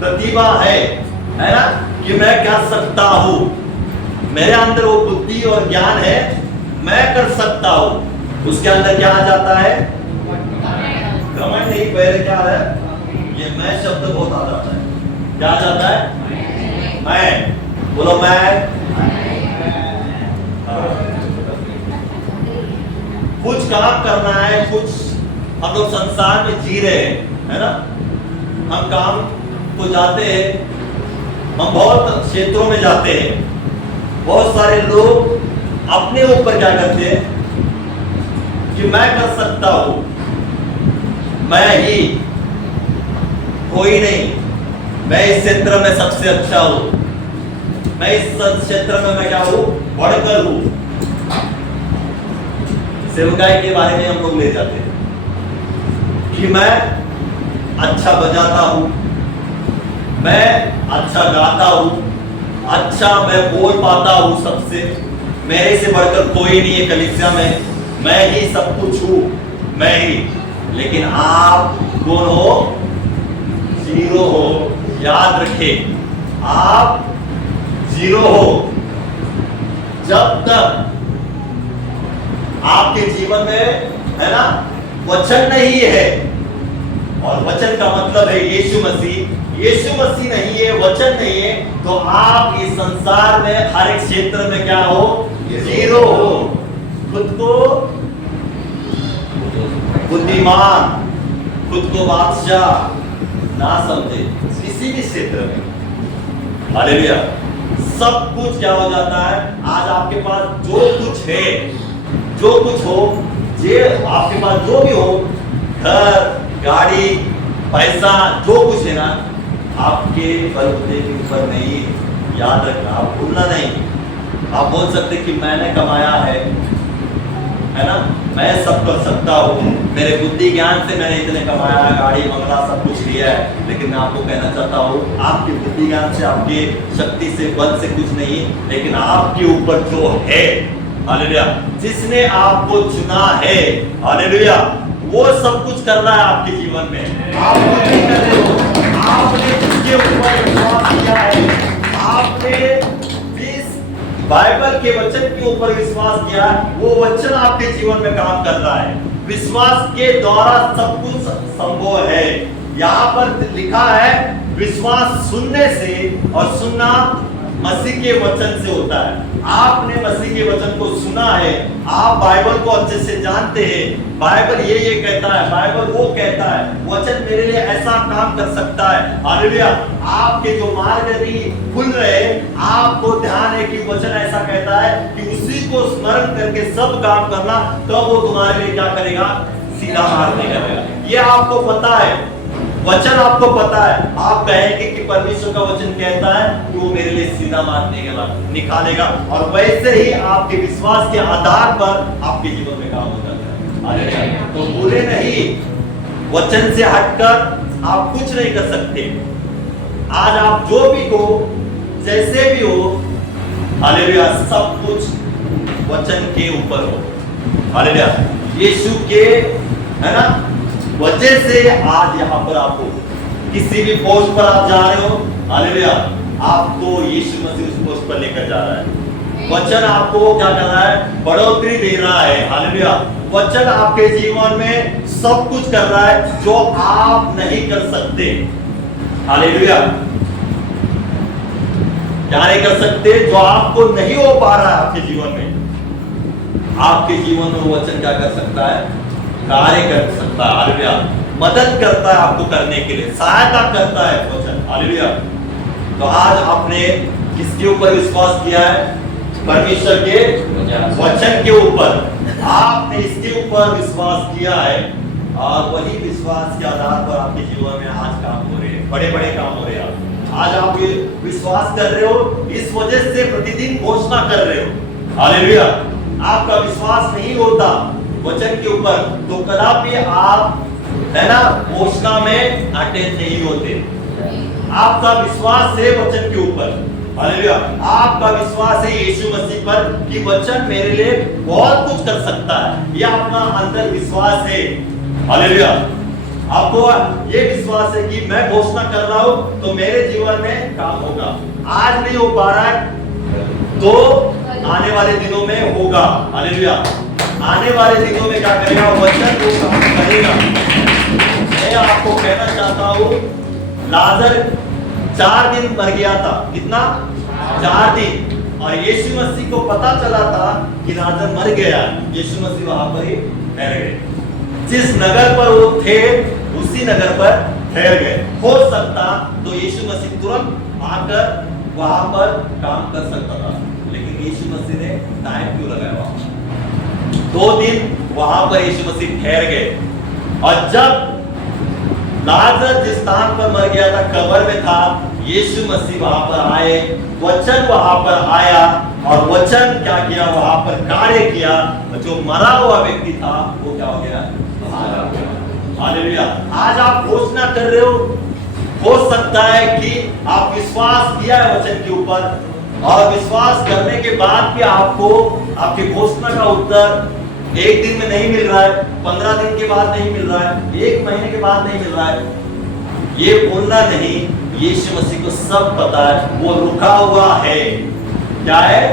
प्रतिभा है ना, कि मैं कर सकता हूं, मेरे अंदर वो बुद्धि और ज्ञान है, मैं कर सकता हूं। उसके अंदर क्या आ जाता है? घमंड नहीं, पहले क्या है? ये मैं शब्द बहुत आ जाता है। क्या आ जाता है? मैं। बोलो मैं। कुछ काम करना है, कुछ हम लोग संसार में जी रहे हैं, है ना। हम काम को जाते हैं, हम बहुत क्षेत्रों में जाते हैं। बहुत सारे लोग अपने ऊपर क्या करते हैं कि मैं कर सकता हूं, मैं ही, कोई नहीं, मैं इस क्षेत्र में सबसे अच्छा हूं, मैं इस क्षेत्र में मैं क्या हूं? बढ़कर हूं। सेवकाई के बारे में हम लोग ले जाते हैं कि मैं अच्छा बजाता हूं, मैं अच्छा गाता हूं, अच्छा मैं बोल पाता हूं सबसे, मेरे से बढ़कर कोई नहीं है कलीसिया में, मैं ही सब कुछ हूं, मैं ही। लेकिन आप कौन हो? जीरो हो। याद रखें, आप जीरो हो। जब तक आपके जीवन में, है ना, वचन नहीं है, और वचन का मतलब है यीशु मसीह, यीशु मसीह नहीं है, वचन नहीं है, तो आप इस संसार में हर एक क्षेत्र में क्या हो? जीरो हो। खुद को बुद्धिमान, खुद को बादशाह ना समझे किसी भी क्षेत्र में। हालेलुया। सब कुछ क्या हो जाता है? आज आपके पास जो कुछ है, जो कुछ हो, जे आपके पास जो भी हो, घर, गाड़ी, पैसा, जो कुछ है ना, आपके बलबूते के ऊपर नहीं। याद रखना, आप भूलना नहीं। आप बोल सकते कि मैंने कमाया है ना, मैं सब कर सकता हूँ, मेरे बुद्धि ज्ञान से मैंने इतने कमाया, गाड़ी बंगला सब कुछ लिया है। लेकिन मैं आपको कहना चाहता हूँ, आपके बुद्धि ज्ञान से, आपके शक्ति से, बल से कुछ नहीं, लेकिन आपके ऊपर जो है, हालेलुया, जिसने आपको चुना है, हालेलुया, वो सब कुछ कर रहा है आपके जीवन में। आप कुछ नहीं कर रहे हो, आपने उसके ऊपर विश्वास किया है, आपने इस बाइबल के वचन के ऊपर विश्वास किया, वो वचन आपके जीवन में काम कर रहा है। विश्वास के द्वारा सब कुछ संभव है। यहाँ पर लिखा है विश्वास सुनने से, और सुनना मसीह के वचन से होता है। आपने मसीह के वचन को सुना है, आप बाइबल को अच्छे से जानते हैं। बाइबल ये कहता है, बाइबल वो कहता है, वचन मेरे लिए ऐसा काम कर सकता है। हालेलुया। आपके जो मार्ग नहीं खुल रहे, आपको ध्यान है कि वचन ऐसा कहता है कि उसी को स्मरण करके सब काम करना, तो वो तुम्हारे लिए क्या करेगा? सीधा मार्ग निकालेगा। ये आपको पता है, वचन आपको पता है। आप कहेंगे कि परमेश्वर का वचन कहता है कि वो मेरे लिए सीधा मार्ग निकालेगा, और वैसे ही आपके विश्वास के आधार पर आपके जीवन में काम हो जाता है। तो बुरे नहीं, वचन से हटकर आप कुछ नहीं कर सकते। आज आप जो भी हो, जैसे भी हो, हालेलुया, सब कुछ वचन के ऊपर हो। हालेलुया। यीशु के, है ना, वजह से आज यहाँ पर आप हो। किसी भी पोस्ट पर आप जा रहे हो, हालेलुया, आपको यीशु मसीह उस पोस्ट पर लेकर जा रहा है। वचन आपको क्या कर रहा है? बढ़ोतरी दे रहा है। हालेलुया। वचन आपके जीवन में सब कुछ कर रहा है जो आप नहीं कर सकते। हालेलुया। क्या नहीं कर सकते? जो आपको नहीं हो पा रहा है आपके जीवन में, आपके जीवन में वचन क्या कर सकता है? कार्य कर सकता है। हालेलुया। मदद करता है आपको करने के लिए, सहायता करता है वचन। हालेलुया। तो आज आपने किसके ऊपर विश्वास किया है? परमेश्वर के वचन के ऊपर आपने इसके ऊपर विश्वास किया है, और वही विश्वास के आधार पर आपके जीवन में आज काम हो रहे हैं, बड़े बड़े काम हो रहे हैं। आज आप ये विश्वास कर रहे हो, इस वजह से प्रतिदिन घोषणा कर रहे हो। हालेलुया। आपका विश्वास नहीं होता वचन के ऊपर तो कदापि आप, है ना, घोषणा में अटेंड नहीं होते। आपका विश्वास है वचन के ऊपर। हालेलुया। आपका विश्वास है यीशु मसीह पर कि वचन मेरे लिए बहुत कुछ कर सकता है, यह अपना अंदर विश्वास है। हालेलुया। आपको ये विश्वास है कि मैं घोषणा कर रहा हूं तो मेरे जीवन में काम होगा। आज नहीं हो पा रहा है तो आने वाले दिनों में होगा। हालेलुया। आने वाले दिनों में क्या करेगा? वचन को काम करेगा। मैं आपको कहना चाहता हूं, लाजर 4 दिन मर गया था। कितना? 4 दिन। और यीशु मसीह को पता चला था कि लाजर मर गया। यीशु मसीह वहां पर ही ठहर गए। जिस नगर पर वो थे उसी नगर पर ठहर गए। हो सकता तो यीशु मसीह तुरंत आकर वहां पर काम कर सकता था, लेकिन यीशु मसीह ने टाइम क्यों लगाया? वहां 2 दिन वहां पर यीशु मसीह ठहर गए। और जब लाजर जिस स्थान पर मर गया था, कब्र में था, यीशु मसीह वहां पर आए, वचन वहां पर आया और वचन क्या किया? वहां पर कार्य किया। जो मरा हुआ व्यक्ति था वो क्या हो गया? हालेलुया। आज आप घोषणा कर रहे हो सकता है कि आप विश्वास किया है वचन के ऊपर, और विश्वास करने के बाद भी आपको आपकी घोषणा का उत्तर 1 दिन में नहीं मिल रहा है, 15 दिन के बाद नहीं मिल रहा है, 1 महीने के बाद नहीं मिल रहा है। ये बोलना नहीं, यीशु मसीह को सब पता है। वो रुका हुआ है। क्या है?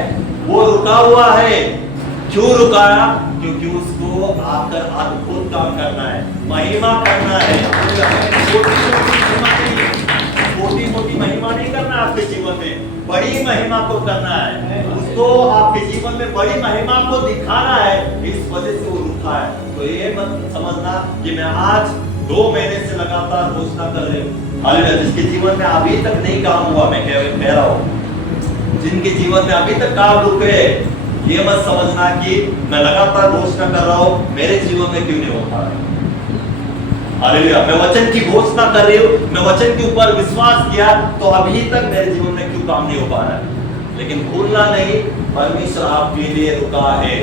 वो रुका हुआ है। क्यों रुकाया? क्योंकि उसको आकर अद्भुत काम करना है, महिमा करना है। छोटी मोटी महिमा नहीं करना है आपके जीवन में, बड़ी महिमा को करना है। उसको आपके जीवन में बड़ी महिमा को दिखाना है, इस वजह से वो रुका है। तो ये मत समझना कि मैं आज 2 महीने से लगातार घोषणा कर रहे हूँ। हालेलुया। जिसके जीवन में अभी तक नहीं काम हुआ, मैं कह रहा हूँ, जिनके जीवन में अभी तक काम रुके, ये मत समझना कि मैं लगातार घोषणा कर रहा हूं, मेरे जीवन में क्यों नहीं होता है। हालेलुया। मैं वचन की घोषणा कर रही हूं, मैं वचन के ऊपर विश्वास किया तो अभी तक मेरे जीवन में क्यों काम नहीं हो पा रहा है। लेकिन भूलना नहीं, परमेश्वर आपके लिए रुका है।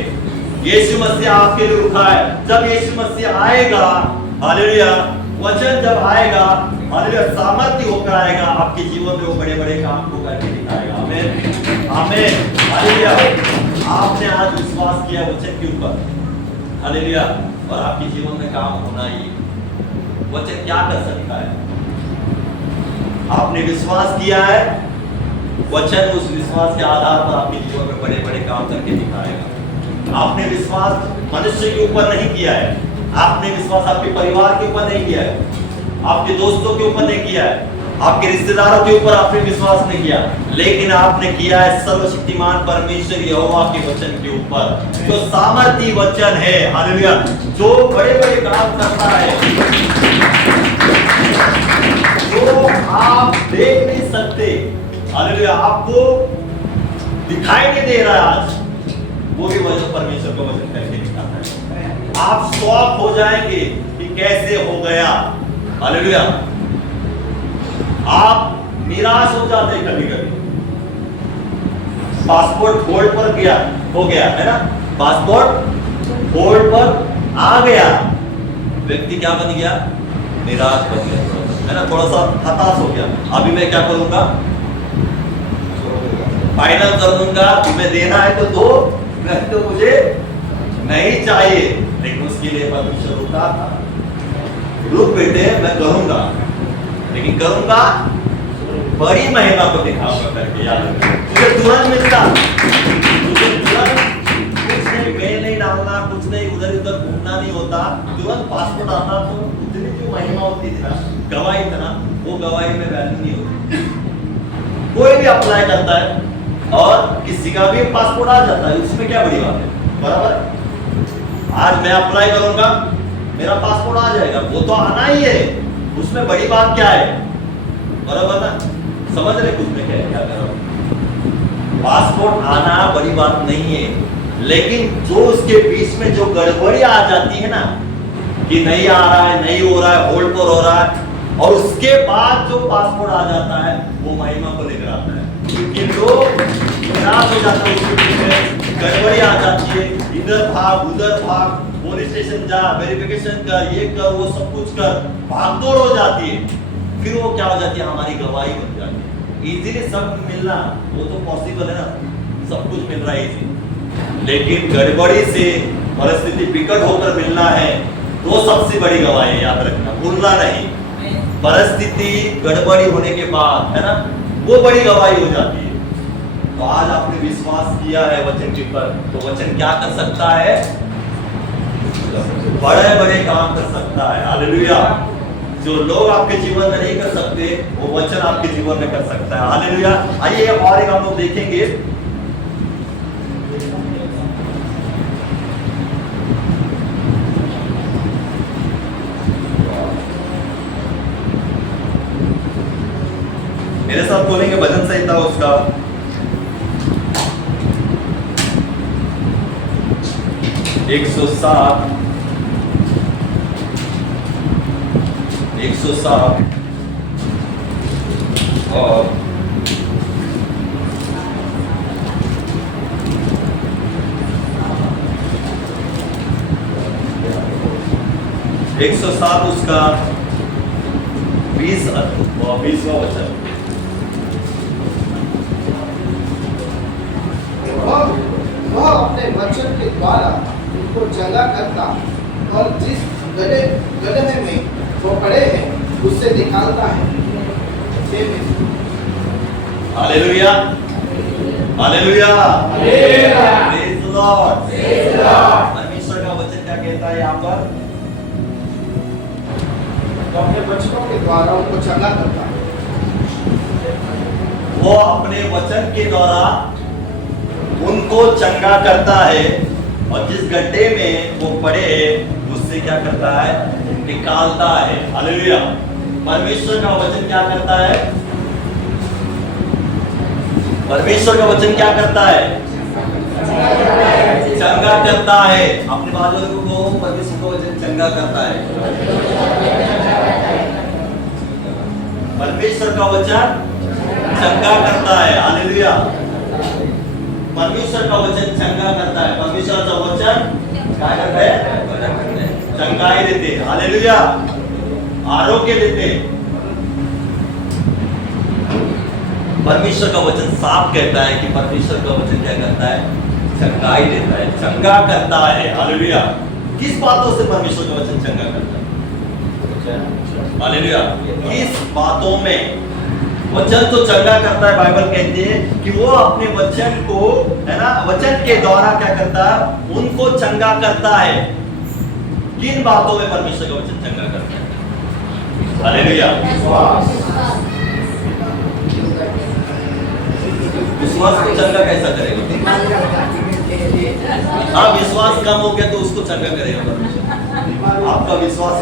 यीशु मसीह आपके लिए रुका है। जब यीशु मसीह आएगा, हालेलुया, वचन जब आएगा, हालेलुया, सामर्थ्य होकर आएगा, आपके जीवन में वो बड़े बड़े काम को करके दिखाएगा। आमीन, आमीन, हालेलुया। आपने आज विश्वास किया वचन के ऊपर, हालेलुया, और आपके जीवन में काम होना ही। वचन क्या कर सकता है? आपने विश्वास किया है, वचन उस विश्वास के आधार पर आपके जीवन में बड़े बड़े काम करके दिखाएगा। आपने विश्वास मनुष्य के ऊपर नहीं किया है, आपने विश्वास आपके परिवार के ऊपर नहीं किया है, आपके दोस्तों के ऊपर नहीं किया है, आपके रिश्तेदारों के ऊपर आपने विश्वास नहीं किया, लेकिन आपने किया है सर्वशक्तिमान परमेश्वर यहोवा के वचन के ऊपर, जो सामर्थी वचन है। हालेलुया। जो बड़े बड़े काम करता है, जो आप देख नहीं सकते, हालेलुया, आपको दिखाई नहीं दे रहा है आज, वो भी वचन परमेश्वर का वचन करके दिखाता है। आप शॉक हो जाएंगे कि कैसे हो गया। हालेलुया। आप निराश हो जाते हैं कभी कभी। पासपोर्ट होल्ड पर गया, हो गया है ना, पासपोर्ट होल्ड पर आ गया, व्यक्ति क्या बन गया? निराश बन गया, है ना, थोड़ा सा हताश हो गया। अभी मैं क्या करूंगा? फाइनल कर दूंगा, तुम्हें देना है तो दो, नहीं तो मुझे नहीं चाहिए। लेकिन उसके लिए परमेश्वर रुका था। रुक बेटे, मैं करूंगा, लेकिन करूंगा बड़ी महिमा को दिखाऊंगा करके। याद रखना, तुझे तुरंत मिलता, तुझे तुरंत कुछ नहीं, बेल नहीं डालना, कुछ नहीं, उधर उधर घूमना नहीं होता, तुरंत पासपोर्ट आता तो उतनी जो महिमा होती थी ना, गवाही था ना, वो गवाही में वैल्यू नहीं होती। कोई भी अप्लाई करता है और किसी का भी पासपोर्ट आ जाता है, उसमें क्या बड़ी बात है? बराबर। आज मैं अप्लाई करूंगा, मेरा पासपोर्ट आ जाएगा, वो तो आना ही है, उसमें बड़ी बात क्या है? बराबर ना। समझ रहे कुछ में क्या कर रहा हूं? पासपोर्ट आना बड़ी बात नहीं है, लेकिन जो उसके बीच में जो गड़बड़ी आ जाती है ना, कि नहीं आ रहा है, नहीं हो रहा है, होल्ड पर हो रहा है, और उसके बाद जो पासपोर्ट आ जाता है वो महिमा को लेकर आता है, क्योंकि लोग निराश हो जाते हैं, उसके बीच में गड़बड़ी आ जाती है, इधर भाग उधर भाग, पुलिस स्टेशन जा, वेरिफिकेशन कर, ये कर, वो सब कुछ कर, भागदौड़ हो जाती है, फिर वो क्या हो जाती है, हमारी गवाही बन जाती है। इजीली सब मिलना वो तो पॉसिबल है ना, सब कुछ मिल रहा है इजी, लेकिन गड़बड़ी से परिस्थिति विकट होकर मिलना है तो सबसे बड़ी गवाही है, याद रखना, भूलना नहीं। परिस्थिति गड़बड़ी होने के बाद है ना, वो बड़ी गवाही हो जाती है। तो आज आपने विश्वास किया है वचन के ऊपर, तो वचन क्या कर सकता है, बड़े बड़े काम कर सकता है। हालेलुया। जो लोग आपके जीवन में नहीं कर सकते वो वचन आपके जीवन में कर सकता है। हालेलुया। आइए और एक हम लोग देखेंगे, मेरे साथ बोलेंगे भजन संहिता उसका 107 और 107 उसका 20वां वचन। वह अपने वचन के द्वारा उनको चंगा करता और जिस गड्ढे में वो पड़े हैं उससे निकालता है। Hallelujah, hallelujah, praise the Lord. परमेश्वर का वचन क्या कहता है यहाँ पर? तो अपने वचनों के द्वारा उनको चंगा करता है। वो अपने वचन के द्वारा उनको चंगा करता है और जिस गड्ढे में वो पड़े उससे क्या करता है, निकालता है। हालेलुया। परमेश्वर का वचन क्या करता है? परमेश्वर का वचन क्या करता है? चंगा करता है। अपने बाजू को परमेश्वर का वचन चंगा करता है। परमेश्वर का वचन चंगा करता है। हालेलुया। परमेश्वर का वचन चंगा करता है। परमेश्वर का वचन क्या करता है? चंगाई देते। हालेलुया। आरोग्य देते। परमेश्वर का वचन साफ कहता है कि परमेश्वर का वचन क्या करता है? चंगाई देता है, चंगा करता है। हालेलुया। किस बातों से परमेश्वर का वचन चंगा करता है? हालेलुया। किस बातों में? वचन तो चंगा करता है। बाइबल कहती है कि वो अपने वचन को, है ना, वचन के द्वारा क्या करता है? उनको चंगा करता है। किन बातों में परमेश्वर का वचन चंगा करता है? हालेलुया। विश्वास को चंगा कैसा करेगा? हाँ, विश्वास कम हो गया तो उसको चंगा करेगा परमेश्वर। आपका विश्वास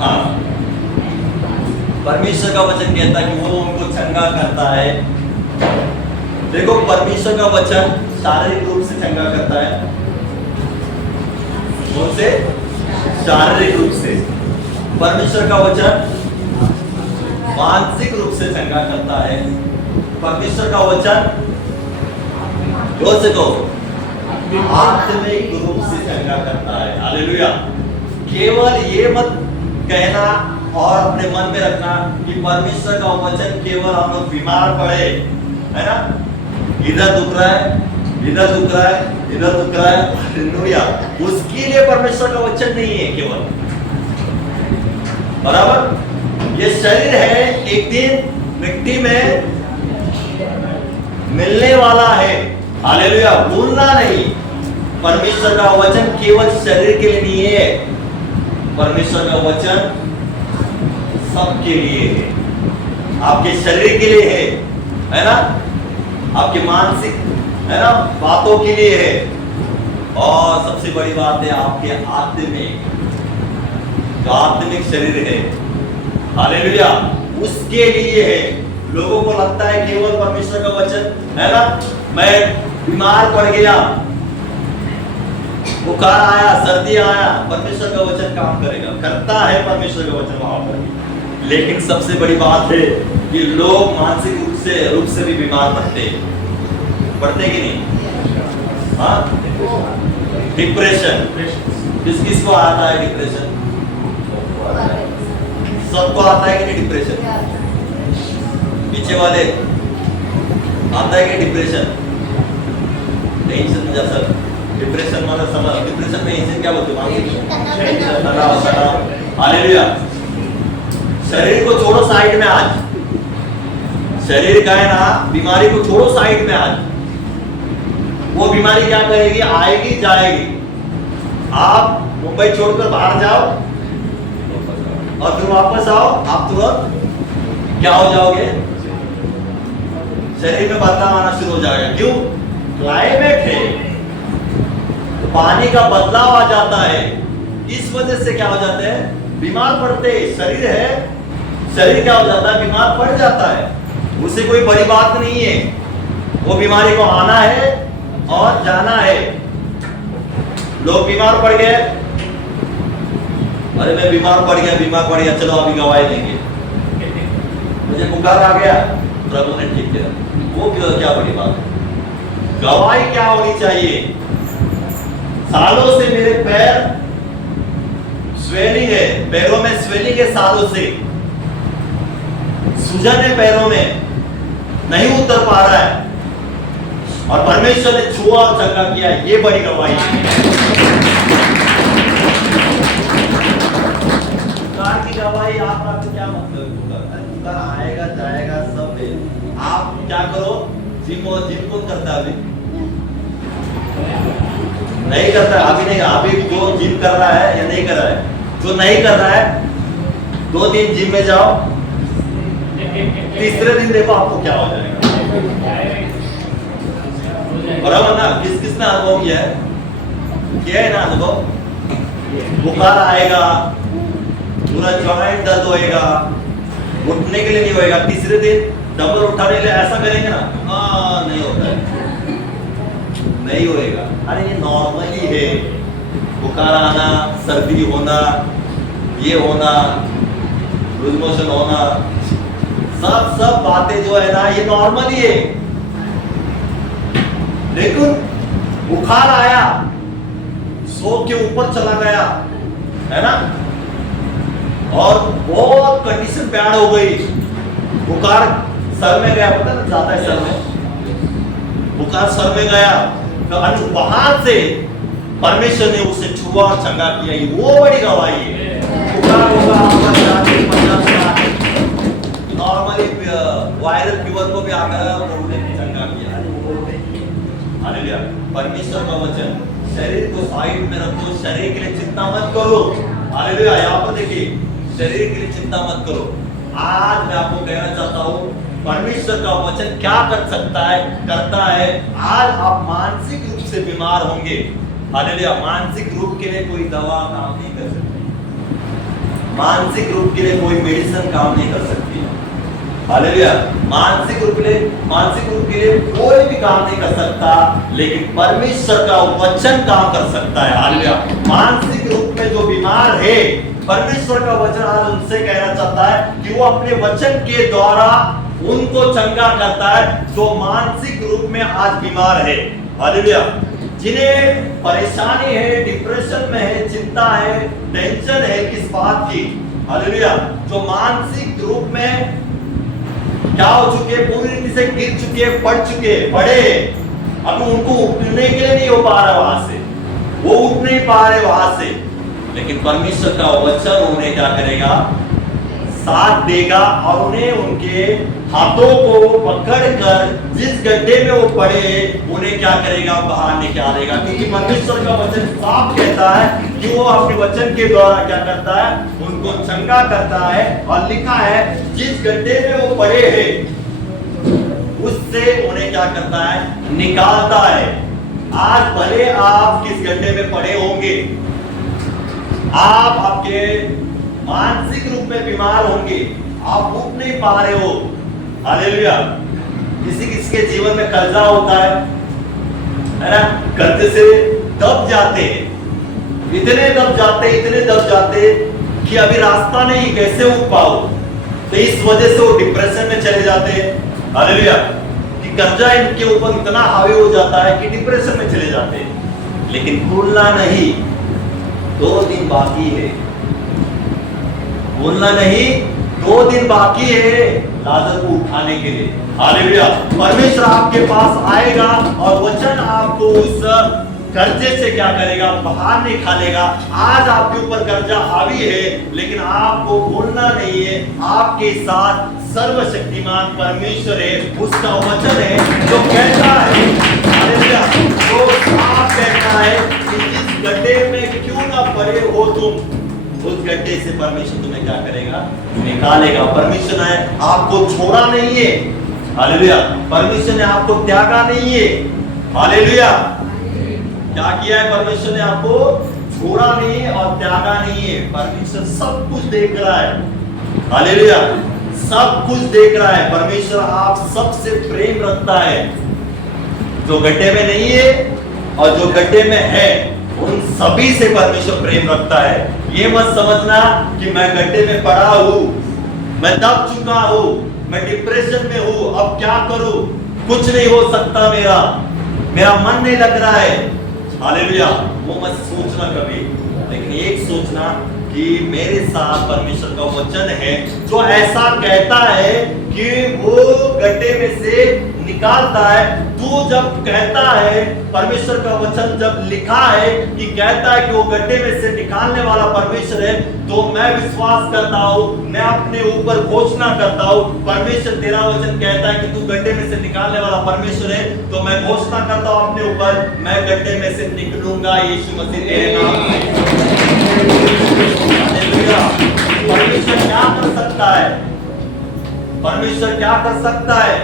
हाँ, परमेश्वर का वचन कहता है कि वो उनको चंगा करता है। देखो, परमेश्वर का वचन शारीरिक रूप से चंगा करता है। कौन से? शारीरिक रूप से। परमेश्वर का वचन मानसिक रूप से चंगा करता है। परमेश्वर का वचन जोर से कहो, आत्मिक रूप से चंगा करता है। हालेलुया। केवल ये मत कहना और अपने मन में रखना कि परमेश्वर का वचन केवल हम लोग बीमार पड़े, है ना, इधर दुख रहा है, इधर दुख रहा है, इधर दुख रहा है, हालेलुया, उसके लिए परमेश्वर का वचन नहीं है केवल। बराबर? ये शरीर है, एक दिन मिट्टी में मिलने वाला है। हालेलुया। भूलना नहीं, परमेश्वर का वचन केवल शरीर के लिए नहीं है, परमेश्वर का वचन सबके लिए है। आपके शरीर के लिए है ना, आपके मानसिक, है ना, बातों के लिए है, और सबसे बड़ी बात है आपके आत्मिक, जो आत्मिक शरीर है, हालेलुया, उसके लिए है। लोगों को लगता है केवल परमेश्वर का वचन है ना, मैं बीमार पड़ गया, बुखार आया, सर्दी आया, परमेश्वर का वचन काम करेगा, करता है परमेश्वर का वचन वहां पर। लेकिन सबसे बड़ी बात है कि लोग मानसिक रूप से भी बीमार पड़ते कि नहीं? हाँ, डिप्रेशन, किसको आता है डिप्रेशन? सबको आता है कि नहीं डिप्रेशन? पीछे वाले आता है कि डिप्रेशन? टेंशन जैसा डिप्रेशन मतलब समझ, डिप्रेशन में इंसान क्या बोलते हैं? तनाव। हालेलुया। शरीर को छोड़ो साइड में आज, शरीर का है ना, बीमारी को छोड़ो साइड में आज। वो बीमारी क्या करेगी? आएगी जाएगी। आप मुंबई छोड़कर बाहर जाओ और फिर वापस आओ, आप तुरंत क्या हो जाओगे? शरीर में बदलाव आना शुरू हो जाएगा। क्यों? क्लाइमेट है, तो पानी का बदलाव आ जाता है, इस वजह से क्या हो जाते हैं? बीमार पड़ते हैं। शरीर है, शरीर क्या हो जाता है? बीमार पड़ जाता है। उसे कोई बड़ी बात नहीं है, वो बीमारी को आना है और जाना है। लोग बीमार पड़ गए, अरे मैं बीमार पड़ गया, चलो अभी गवाही देंगे, मुझे बुखार आ गया, प्रभु ने ठीक किया, वो क्या बड़ी बात है? गवाही क्या होनी चाहिए? सालों से मेरे पैर स्वेलिंग है, पैरों में स्वेलिंग है, सालों से सूजन है, पैरों में नहीं उतर पा रहा है, और परमेश्वर ने छुआ और चंगा किया, ये बड़ी गवाही है। बुखार की गवाही आपका तो क्या मतलब? बुखार आएगा जाएगा सब है। आप क्या करो? जिम कौन करता है? अभी नहीं करता, अभी नहीं। अभी जो जिम कर रहा है या नहीं कर रहा है, जो नहीं कर रहा है 2 दिन जिम में जाओ, तीसरे दिन देखो आपको क्या हो जाएगा। बराबर ना? किसने अनुभव किया है? किया है ना अनुभव? बुखार आएगा, पूरा जॉइंट दर्द होएगा, उठने के लिए नहीं होएगा, तीसरे दिन डबल उठाने के लिए ऐसा करेंगे ना, नहीं होता है, नहीं होएगा। अरे ये नॉर्मली है, बुखार आना, सर्दी होना, ये होना, लूज मोशन होना, सब बातें जो है ना, ये नॉर्मली है। लेकिन बुखार आया, 100 के ऊपर चला गया, है ना, और बहुत कंडीशन बैड हो गई, बुखार सर में गया, पता ना जाता है सर में, बुखार सर में गया, तो वहां से परमेश्वर ने उसे छुआ और चंगा किया, वो बड़ी गवाही है। बुखार होगा नॉर्मली वायरल फीवर को भी आकर प्रभु ने चंगा किया। हालेलुया। परमेश्वर का वचन, शरीर को साइड में रखो, शरीर के लिए चिंता मत करो। हालेलुया। यहाँ पर देखिए, शरीर के लिए चिंता मत करो। आज मैं आपको कहना चाहता हूँ, परमेश्वर का वचन क्या कर सकता है, करता है। आज आप मानसिक रूप से बीमार होंगे, हालेलुया, मानसिक रूप के लिए कोई दवा काम नहीं कर सकती, मानसिक रूप के लिए कोई मेडिसिन काम नहीं कर सकती, हालेलुया। मानसिक रूप के लिए कोई भी काम नहीं कर सकता, लेकिन परमेश्वर का वचन काम कर सकता है, हालेलुया। मानसिक रूप में जो बीमार है, परमेश्वर का वचन आज उनसे कहना चाहता है कि वो अपने वचन के द्वारा उनको चंगा करता है जो मानसिक रूप में आज बीमार है, हालेलुया। जिन्हें परेशानी है, डिप्रेशन में है, चिंता है, टेंशन है किस बात की, हालेलुया, जो मानसिक रूप में क्या हो चुके, पूरी रीति से गिर चुके, पड़े, अभी उनको उठने के लिए नहीं हो पा रहा, वहां से वो उठ नहीं पा रहे वहां से, लेकिन परमेश्वर का वचन उन्हें क्या करेगा, साथ देगा और उन्हें उनके हाथों को पकड़कर जिस गड्ढे में वो पड़े उन्हें क्या करेगा, बाहर निकालेगा। क्योंकि परमेश्वर का वचन साफ कहता है कि वो अपने वचन के द्वारा क्या करता है, उनको चंगा करता है। और लिखा है जिस गड्ढे में वो पड़े हैं उससे उन्हें क्या करता है, निकालता है, आज भले आप किस गड्ढे में पड़े होंगे, आप आपके मानसिक रूप में बीमार होंगे, आप उठ नहीं पा रहे हो, हालेलुया। किसी किसी के जीवन में कर्जा होता है ना, कर्जे से दब जाते हैं, इतने दब जाते कि अभी रास्ता नहीं, कैसे उठ पाओ। तो इस वजह से वो डिप्रेशन में चले जाते हैं, हालेलुया, कि कर्जा इनके ऊपर इतना हावी हो जाता है कि डिप्रेशन में चले जाते हैं। लेकिन भूलना नहीं, 2 दिन बाकी है, भूलना नहीं, 2 दिन बाकी है लाजर को उठाने के लिए, हालेलुया। परमेश्वर आपके पास आएगा और वचन आपको उस कर्जे से क्या करेगा, बाहर निकालेगा। आज आपके ऊपर कर्जा हावी है, लेकिन आपको भूलना नहीं है, आपके साथ सर्वशक्तिमान परमेश्वर है, उसका वचन है जो कहता है, हालेलुया, तो साफ कहता है कि इस गड्ढे में क्यों ना पड़े हो तुम, उस गड्ढे से परमेश्वर तुम्हें क्या करेगा, निकालेगा। परमेश्वर ने आपको छोड़ा नहीं है, हालेलुया, परमेश्वर ने आपको त्यागा नहीं है, हालेलुया। क्या किया है, परमेश्वर ने आपको छोड़ा नहीं और त्यागा नहीं है। परमेश्वर सब कुछ देख रहा है, हालेलुया, सब कुछ देख रहा है। परमेश्वर आप सबसे प्रेम रखता है, जो गड्ढे में नहीं है और जो गड्ढे में है, उन सभी से परमेश्वर प्रेम रखता है। ये मत समझना कि मैं गड्ढे में पड़ा हूं, मैं दब चुका हूं, मैं डिप्रेशन में हूं, अब क्या करूं, कुछ नहीं हो सकता, मेरा मन नहीं लग रहा है, हालेलुया, वो मत सोचना कभी। लेकिन एक सोचना कि मेरे साथ परमेश्वर का वचन है जो ऐसा कहता है कि वो गड्ढे में से निकालता है। तू जब कहता है, परमेश्वर का वचन जब लिखा है कि कहता है कि वो गड्ढे में से निकालने वाला परमेश्वर है, तो मैं विश्वास करता हूं, मैं अपने ऊपर घोषणा करता हूं, परमेश्वर तेरा वचन कहता है कि तू गड्ढे में से निकालने वाला परमेश्वर है, तो मैं घोषणा करता हूं अपने ऊपर, मैं गड्ढे में से निकलूंगा यीशु मसीह तेरे नाम से। हालेलुया। परमेश्वर क्या कर सकता है, परमेश्वर क्या कर सकता है,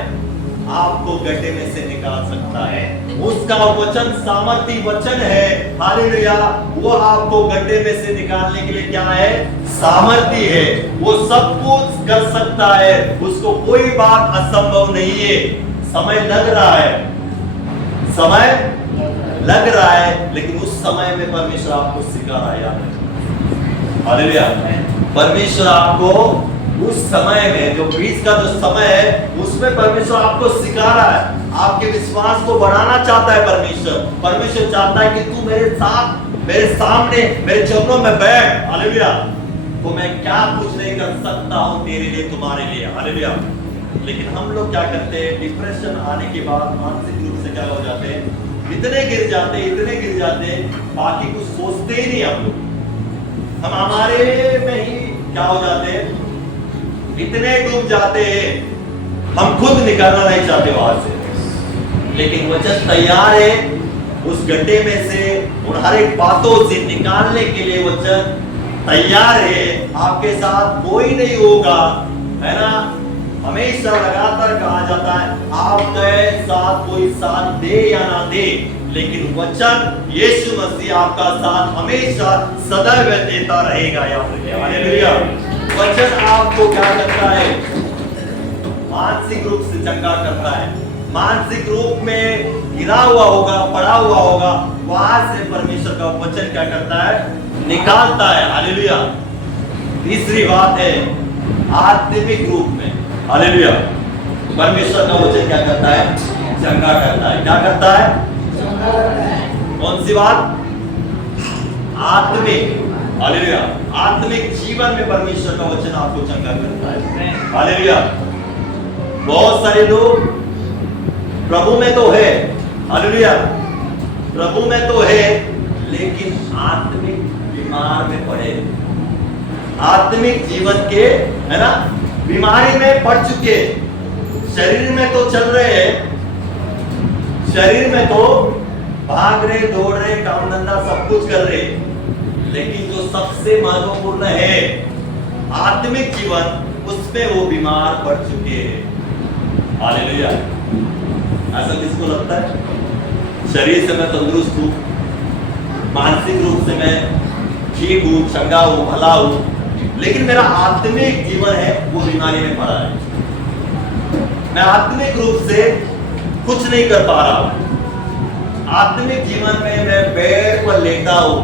आपको गड्ढे में से निकाल सकता है। उसका वचन सामर्थी वचन है, हालेलुया, वो आपको गड्ढे में से निकालने के लिए क्या है, सामर्थी है, वो सब कुछ कर सकता है, उसको कोई बात असंभव नहीं है। समय लग रहा है, समय लग रहा है, लेकिन उस समय में परमेश्वर आपको सिखा रहा है, हालेलुया, परमेश्वर आपको उस समय में, जो बीच का जो समय है, उसमें परमेश्वर आपको सिखा रहा है, आपके विश्वास को बढ़ाना चाहता है। परमेश्वर चाहता है कि तू मेरे साथ, मेरे सामने, मेरे चरणों में बैठ, हालेलुया, तो मैं क्या कुछ नहीं कर सकता हूं तेरे लिए, तुम्हारे लिए, हालेलुया। लेकिन हम लोग क्या करते हैं, डिप्रेशन आने के बाद मानसिक रूप से क्या हो जाते हैं, इतने गिर जाते हैं, बाकी कुछ सोचते ही नहीं। हम हमारे में ही क्या हो जाते हैं, इतने डूब जाते हैं, हम खुद निकलना नहीं चाहते वहां से। लेकिन वचन तैयार है उस गड्ढे में से, उन हर एक बातों से निकालने के लिए वचन तैयार है। आपके साथ कोई नहीं होगा, है ना, हमेशा लगातार कहा जाता है आपके साथ कोई साथ दे या ना दे, लेकिन वचन यीशु मसीह आपका साथ हमेशा सदैव देता रहेगा। हालेलुया। वचन आपको क्या करता है, मानसिक रूप से चंगा करता है। मानसिक रूप में गिरा हुआ होगा, पड़ा हुआ होगा, वहां से परमेश्वर का वचन क्या करता है, निकालता है। हालेलुया। तीसरी बात है आत्मिक रूप में, हालेलुया, परमेश्वर का वचन क्या करता है, चंगा करता है। क्या करता है, कौन सी बात, आत्मिक, हालेलुया, आत्मिक जीवन में परमेश्वर का वचन आपको चंगा करता है। हालेलुया। बहुत सारे लोग प्रभु में तो है, हालेलुया, प्रभु में तो है, लेकिन आत्मिक बीमार में पड़े, आत्मिक जीवन के, है ना, बीमारी में पड़ चुके। शरीर में तो चल रहे हैं, शरीर में तो भाग रहे, दौड़ रहे, काम धंधा सब कुछ कर रहे, लेकिन जो सबसे महत्वपूर्ण है आत्मिक जीवन, उसमें वो बीमार पड़ चुके हैं। हालेलुया। ऐसा किसको लगता है, शरीर से मैं तंदुरुस्त हूँ, मानसिक रूप से मैं ठीक हूँ, चंगा हूँ, भला हूँ, लेकिन मेरा आत्मिक जीवन है वो बीमारी में पड़ा है। मैं आत्मिक रूप से कुछ नहीं कर पा रहा हूँ। आत्मिक जीवन में मैं बेड पर लेटा हूँ।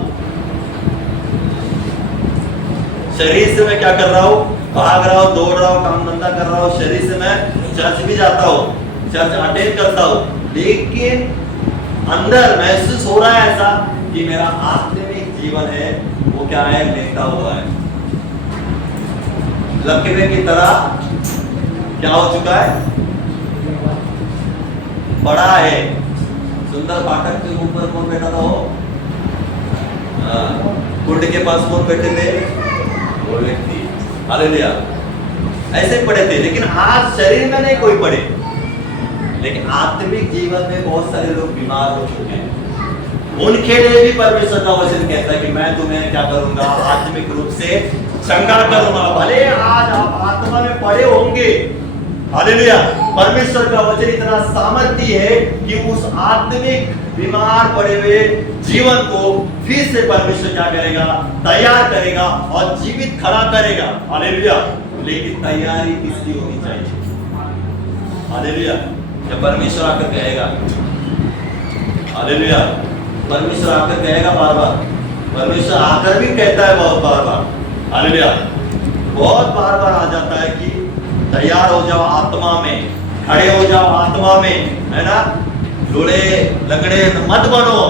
शरीर से मैं क्या कर रहा हूँ? भाग रहा हूँ, दौड़ रहा हूँ, काम धंधा कर रहा हूँ। शरीर से मैं चर्च भी जाता हूँ, चर्च अटेंड करता हूँ, लेकिन अंदर महसूस हो रहा है ऐसा कि मेरा आत्मिक जीवन है वो क्या है? लेटा हुआ है। लकवे की तरह क्या हो चुका है? बड़ा है। सुंदर फाटक के ऊपर कौन बैठा था? वो कुंड के पास कौन बैठे थे? वो व्यक्ति। हालेलुया। ऐसे पड़े थे, लेकिन आज शरीर में नहीं कोई पड़े, लेकिन आत्मिक जीवन में बहुत सारे लोग बीमार हो चुके हैं। उनके लिए भी परमेश्वर का वचन कहता है कि मैं तुम्हें क्या करूंगा? आत्मिक रूप से चंगा करूंगा। भले आज आप आत्मा में पड़े होंगे, हालेलुया, परमेश्वर का वचन इतना सामर्थ्य है कि उस आत्मिक बीमार पड़े हुए जीवन को फिर से परमेश्वर क्या करेगा? तैयार करेगा और जीवित खड़ा करेगा। हालेलुया। लेकिन तैयारी किसकी होनी चाहिए? हालेलुया। जब परमेश्वर आकर कहेगा, हालेलुया, परमेश्वर आकर कहेगा बार बार, परमेश्वर आकर भी कहता है बहुत बार बार, हालेलुया, बहुत बार बार आ जाता है कि तैयार हो जाओ आत्मा में, खड़े हो जाओ आत्मा में, है ना, लूले लगड़े मत बनो,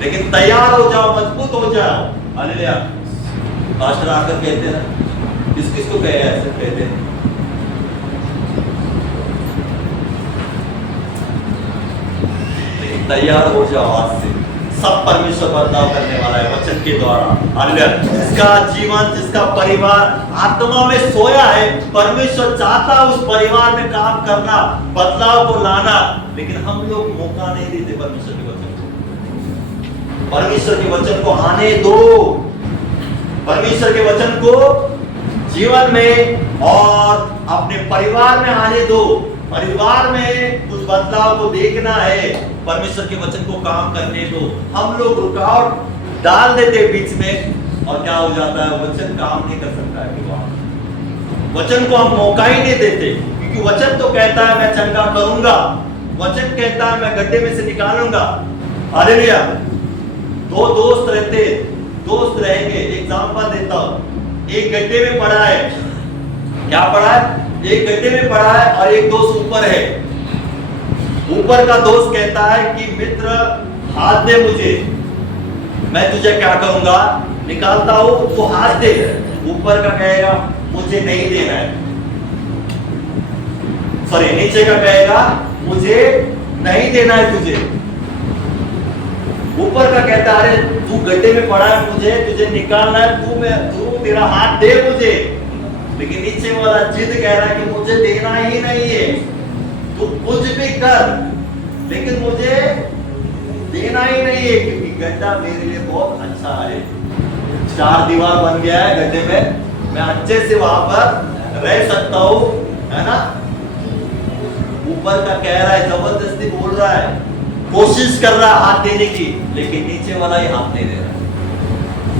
लेकिन तैयार हो जाओ, मजबूत हो जाओ। हालेलुया। पास्टर आकर कहते हैं, किस किस को कहे ऐसे कहते हैं? लेकिन तैयार हो जाओ आज से। सब परमेश्वर बदलाव करने वाला है वचन के द्वारा। हालेलुया। जिसका जीवन, जिसका परिवार आत्मा में सोया है, परमेश्वर चाहता है उस परिवार में काम करना, बदलाव को लाना, लेकिन हम लोग मौका नहीं देते परमेश्वर के वचन को। परमेश्वर के वचन को आने दो, परमेश्वर के वचन को जीवन में और अपने परिवार में आने दो। परिवार में कुछ बदलाव को देखना है, परमेश्वर के वचन को काम करने दो। हम लोग रुकावट डाल देते बीच में और क्या हो जाता है? वचन काम नहीं कर सकता है। वचन को हम मौका ही नहीं देते, क्योंकि वचन तो कहता है मैं चंगा करूंगा, वचन कहता है मैं गड्ढे में से निकालूंगा। हालेलुया। दो दोस्त रहते, दोस्त रहेंगे, एग्जांपल देता हूं। एक गड्ढे में पड़ा है, क्या पड़ा है? एक गड्ढे में पड़ा है और एक दोस्त ऊपर है। ऊपर का दोस्त कहता है कि मित्र हाथ दे मुझे, मैं तुझे क्या करूंगा? निकालता हूं, तू हाथ दे। ऊपर का कहेगा मुझे नहीं देना है, सॉरी नीचे का कहेगा मुझे नहीं देना है तुझे। ऊपर का कहता है अरे तू गड्ढे में पड़ा है, मुझे तुझे निकालना है, तू तेरा हाथ दे मुझे। लेकिन नीचे वाला जिद कह रहा है कि मुझे देना ही नहीं है, तू कुछ भी कर, लेकिन मुझे देना ही नहीं है, क्योंकि गड्ढा मेरे लिए बहुत अच्छा है। 4 दीवार बन गया है गड्ढे में, मैं अच्छे से वहां पर रह सकता हूं, है ना। ऊपर का कह रहा है, जबरदस्ती बोल रहा है, कोशिश कर रहा है हाथ देने की, लेकिन नीचे वाला ही हाथ नहीं दे रहा।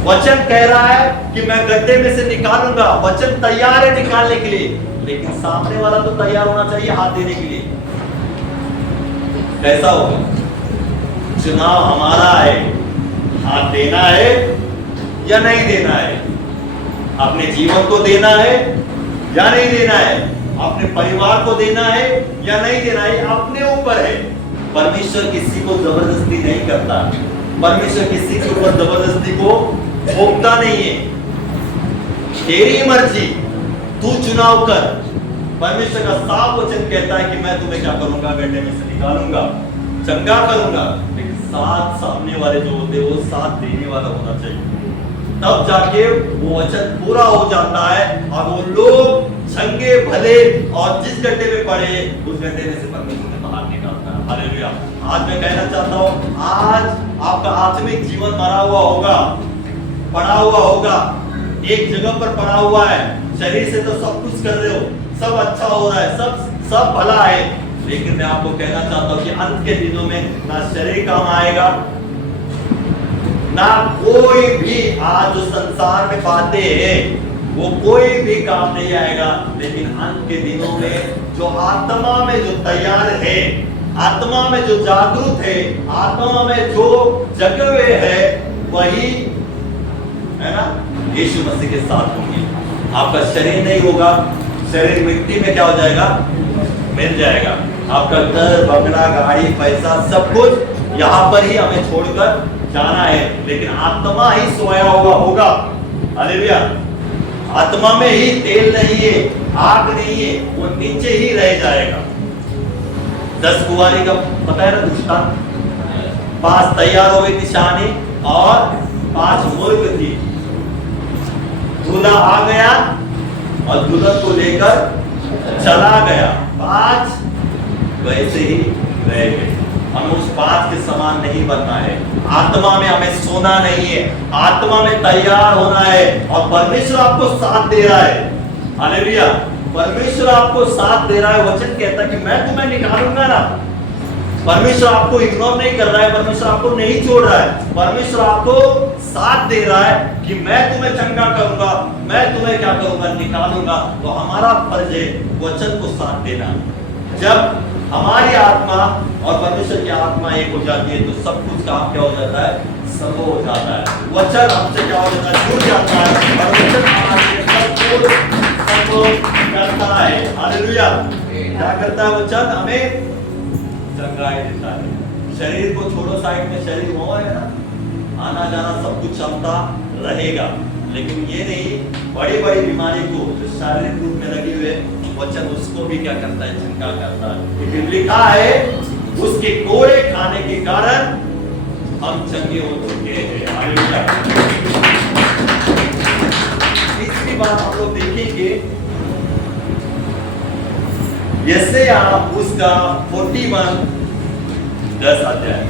वचन कह रहा है कि मैं गड्ढे में से निकालूंगा, वचन तैयार है निकालने के लिए, लेकिन सामने वाला तो तैयार होना चाहिए हाथ देने के लिए। कैसा होगा? चुनाव हमारा है, हाथ देना है या नहीं देना है, अपने जीवन को देना है या नहीं देना है, अपने परिवार को देना है या नहीं देना है, अपने ऊपर है। परमेश्वर किसी को जबरदस्ती नहीं करता, परमेश्वर किसी के ऊपर जबरदस्ती को थोपता नहीं है। तेरी मर्जी, तू चुनाव कर। परमेश्वर का साफ वचन कहता है कि मैं तुम्हें क्या करूंगा? गड्ढे में से निकालूंगा, चंगा करूंगा, लेकिन साथ सामने वाले जो होते हैं वो साथ देने वाला होना चाहिए, तब जाके वो वचन पूरा हो जाता है और वो लोग चंगे भले और जिस गड्ढे में पड़े उस गड्ढे में से परमेश्वर ने बाहर निकालता है। हालेलुया। आज मैं कहना चाहता हूँ, आज आपका आत्मिक जीवन मरा हुआ होगा, पड़ा हुआ होगा, एक जगह पर पड़ा हुआ है। शरीर से तो सब कुछ कर रहे हो, सब अच्छा हो रहा है, सब भला है, लेकिन मैं आपको कहना चाहता हूं कि अंत के दिनों में ना शरीर काम आएगा, ना कोई भी आज जो संसार में बातें हैं वो कोई भी काम नहीं आएगा। लेकिन अंत के दिनों में जो आत्मा में जो तैयार है, आत्मा में जो जागरूक है, आत्मा में जो जगे हुए है, वही है ना यीशु मसीह के साथ होंगे। आपका शरीर नहीं होगा, शरीर मिट्टी में क्या हो जाएगा, मिल जाएगा। आपका घर बंगला गाड़ी पैसा सब कुछ यहाँ पर ही हमें छोड़कर जाना है, लेकिन आत्मा ही सोया हुआ होगा। हालेलुया। आत्मा में ही तेल नहीं है, आग नहीं है, वो नीचे ही रह जाएगा। 10 कुंवारी का पता है ना दृष्टांत, 5 तैयार हो गई थी शानी और 5 मूर्ख थी। दूल्हा आ गया और दुल्हन को लेकर चला गया, 5 वैसे ही रह गए। हमें उस 5 के समान नहीं बनना है। आत्मा में हमें सोना नहीं है, आत्मा में तैयार होना है। और परमेश्वर आपको साथ दे रहा है। हालेलुया। परमेश्वर आपको साथ दे रहा है। वचन कहता है कि मैं तुम्हें निकालूंगा ना। परमेश्वर आपको इग्नोर नहीं कर रहा है, परमेश्वर आपको नहीं छोड़ रहा है। परमेश्वर आपको साथ दे रहा है कि मैं तुम्हें चंगा करूंगा, मैं तुम्हें क्या करूंगा, निकालूंगा। तो हमारा फर्ज है वचन को साथ देना। जब हमारी आत्मा और परमेश्वर की आत्मा एक हो जाती है तो सब कुछ काम क्या हो जाता है, संभव हो जाता है। वचन हमसे क्या हो जाता है, जुड़ जाता है और वचन हमारे सब कुछ संभव करता है। हालेलुया। क्या करता है वचन, हमें चंगाई देता है। शरीर को छोड़ो साइड में, शरीर वो है ना, आना जाना सब कुछ क्षमता रहेगा, लेकिन ये नहीं बड़ी बड़ी बीमारी को जो शारीरिक रूप में लगी हुई है, वचन उसको भी क्या करता है, चंगा करता है। लेकिन लिखा है उसके कोड़े खाने के कारण हम चंगे हो चुके हैं। हालेलुया। तीसरी बात हम लोग देखेंगे, यशायाह आप उसका 41 10 अध्याय।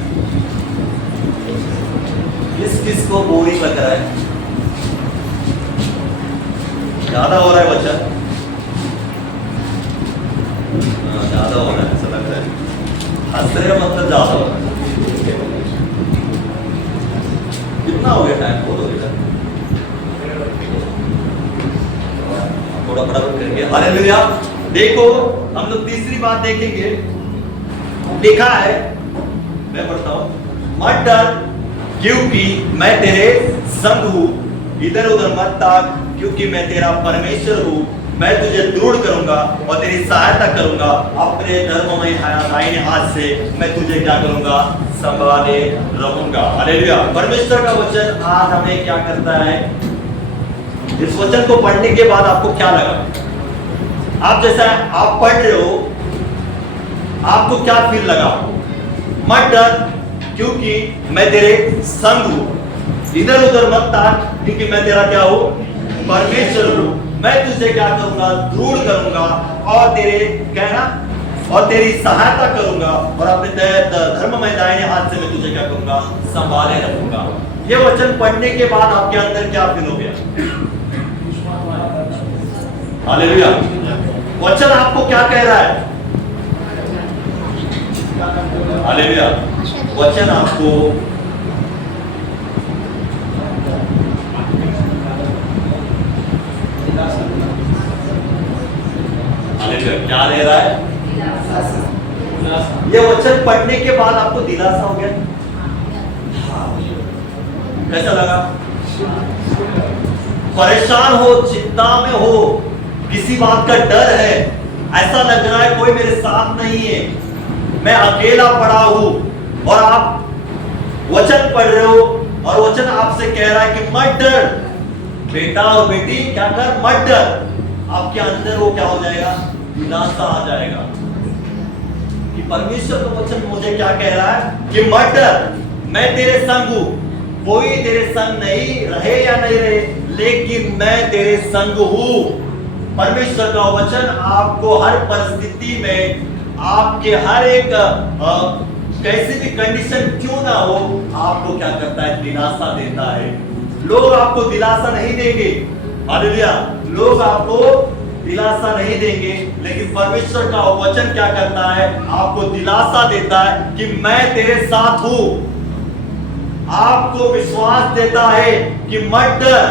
किस को बोरिंग लग रहा है, ज्यादा हो रहा है वचन, ज्यादा हो रहा है ऐसा लग रहा है, हंस रहे मतलब ज्यादा हो रहा है। कितना हो गया टाइम, बहुत हो गया, थोड़ा फटाफट करेंगे। हालेलुया। देखो हम लोग तीसरी बात देखेंगे, लिखा है, मैं पढ़ता हूं, मत डर क्योंकि मैं तेरे संग हूं, इधर उधर मत ताक क्योंकि मैं तेरा परमेश्वर हूं। मैं तुझे दृढ़ करूंगा और तेरी सहायता करूंगा, अपने धर्ममय दाहिने हाथ से मैं तुझे क्या करूंगा, संभाले रहूंगा। हालेलुया। परमेश्वर का वचन आज हमें क्या करता है, इस वचन को पढ़ने के बाद आपको क्या लगा, आप जैसा आप पढ़ रहे हो आपको क्या फील लगा, मत डर क्योंकि मैं तेरे संग हूं, इधर उधर मत ताक क्योंकि मैं तेरा क्या हूं, परमेश्वर हूं। मैं तुझे क्या करूंगा, दृढ़ करूंगा और तेरे कहना और तेरी सहायता करूंगा और अपने धर्ममय दाहिने हाथ से मैं तुझे क्या करूंगा, संभाले रखूंगा। ये वचन पढ़ने के बाद आपके अंदर क्या फील हो गया? हालेलुया। वचन आपको क्या कह रहा है? हालेलुया। वचन आपको क्या दे रहा है? ये वचन पढ़ने के बाद आपको दिलासा हो गया? कैसा लगा? परेशान हो, चिंता में हो, किसी बात का डर है, ऐसा लग रहा है कोई मेरे साथ नहीं है, मैं अकेला पड़ा हूं, और आप वचन पढ़ रहे हो और वचन आपसे कह रहा है कि मत डर बेटा और बेटी, क्या कर, मत डर। आपके अंदर वो क्या हो जाएगा, दिलासा आ जाएगा कि परमेश्वर का वचन मुझे क्या कह रहा है कि मत डर, मैं तेरे संग हूं। कोई तेरे संग नहीं रहे या नहीं रहे, लेकिन मैं तेरे संग हूं। परमेश्वर का वचन आपको हर परिस्थिति में, आपके हर एक कैसी भी कंडीशन क्यों ना हो, आपको क्या करता है, दिलासा देता है। लोग आपको दिलासा नहीं देंगे, हालेलुया, लोग आपको दिलासा नहीं देंगे, लेकिन परमेश्वर का वचन क्या करता है? आपको दिलासा देता है कि मैं तेरे साथ हूं। आपको विश्वास देता है कि मत डर,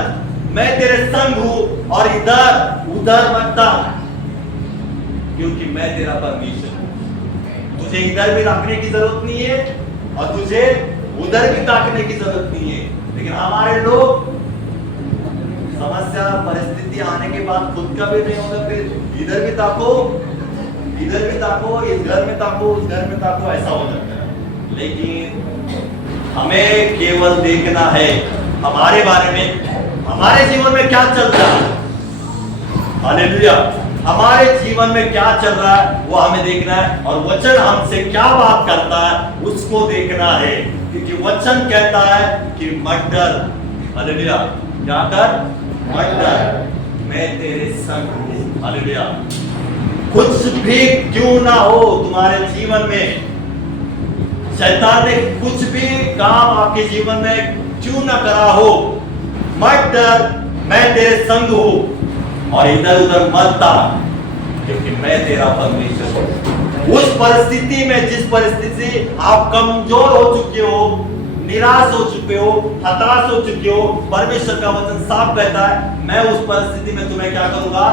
मैं तेरे संग हूं और इधर उधर मत ताक, क्योंकि मैं तेरा परमेश्वर हूं। तुझे इधर भी ताकने की जरूरत नहीं है और तुझे उधर भी ताकने की जरूरत नहीं है। लेकिन हमारे लोग समस्या परिस्थिति आने के बाद खुद का भी नहीं होगा, फिर इधर भी ताको, इधर भी ताको, इस घर में ताको, उस घर में ताको, ऐसा हो जाता है। लेकिन हमें केवल देखना है हमारे बारे में, हमारे जीवन में क्या चल रहा है। हालेलुया, हमारे जीवन में क्या चल रहा है वो हमें देखना है, और वचन हमसे क्या बात करता है उसको देखना है, क्योंकि वचन कहता है कि मत डर। हालेलुया, क्या कर? मत डर, मैं तेरे संग हूं। हालेलुया, कुछ भी क्यों ना हो तुम्हारे जीवन में, शैतान ने कुछ भी काम आपके जीवन में क्यों ना करा हो, मत डर, मैं तेरे संग हूं और इधर उधर मत ताक, क्योंकि मैं तेरा परमेश्वर हूं। उस परिस्थिति में, जिस परिस्थिति से आप कमजोर हो चुके हो, निराश हो चुके हो, हताश हो चुके हो, परमेश्वर का वचन साफ कहता है मैं उस परिस्थिति में तुम्हें क्या करूंगा?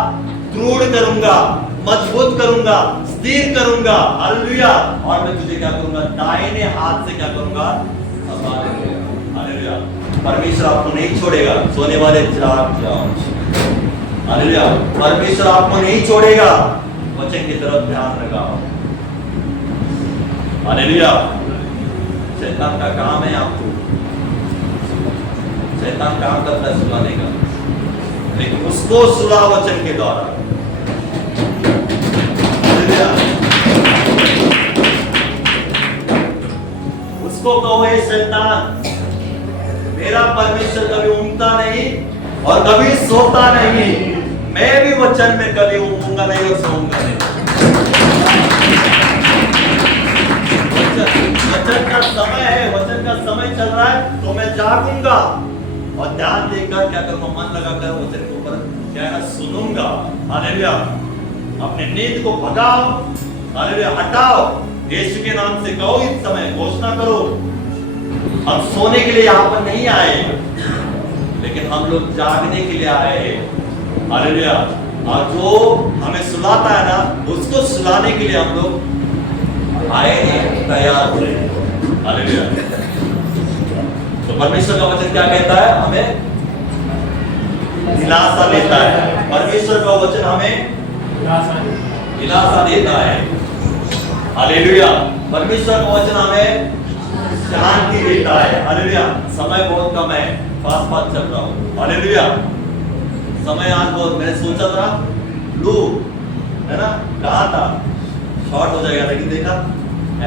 दृढ़ करूंगा, मजबूत करूंगा, स्थिर करूंगा। हालेलुया, और मैं तुझे क्या करूंगा? दाहिने हाथ से क्या करूंगा? संभाल लूंगा। हालेलुया, परमेश्वर आपको नहीं छोड़ेगा। सोने वाले जाग जाओ। हालेलुया, परमेश्वर आपको नहीं छोड़ेगा। वचन की तरफ ध्यान लगाओ। हालेलुया, शैतान का काम है आपको, शैतान काम करता है सुलाने का, लेकिन उसको सुला वचन के द्वारा। उसको कहो हे शैतान, मेरा परमेश्वर कभी ऊँगता नहीं और कभी सोता नहीं, मैं भी वचन में कभी ऊँगूंगा नहीं और सोऊंगा नहीं। वचन का समय है, वचन का समय चल रहा है, तो मैं जागूंगा और ध्यान देकर क्या करूंगा? मन लगाकर वचन के ऊपर क्या है ना, सुनूंगा। हालेलुया, अपने नींद को भगाओ, हालेलुया, हटाओ, यीशु के नाम से कहो, इस समय घोषणा करो। हम सोने के लिए यहाँ पर नहीं आए, लेकिन हम लोग जागने के लिए आए हैं। हालेलुया, और जो हमें सुलाता है ना, उसको सुलाने के लिए हम लोग आए हैं, तैयार हो रहे हैं। हालेलुया, तो परमेश्वर का वचन क्या कहता है? हमें दिलासा देता है। परमेश्वर का वचन हमें दिलासा देता है। हालेलुया, परमेश्वर का वचन हमें शांति देता है। हालेलुया, समय बहुत कम है, फास्ट फास्ट चल रहा हूँ। हालेलुया, समय आज बहुत, मैंने सोचा था लू है ना, कहा था शॉर्ट हो जाएगा, लेकिन देखा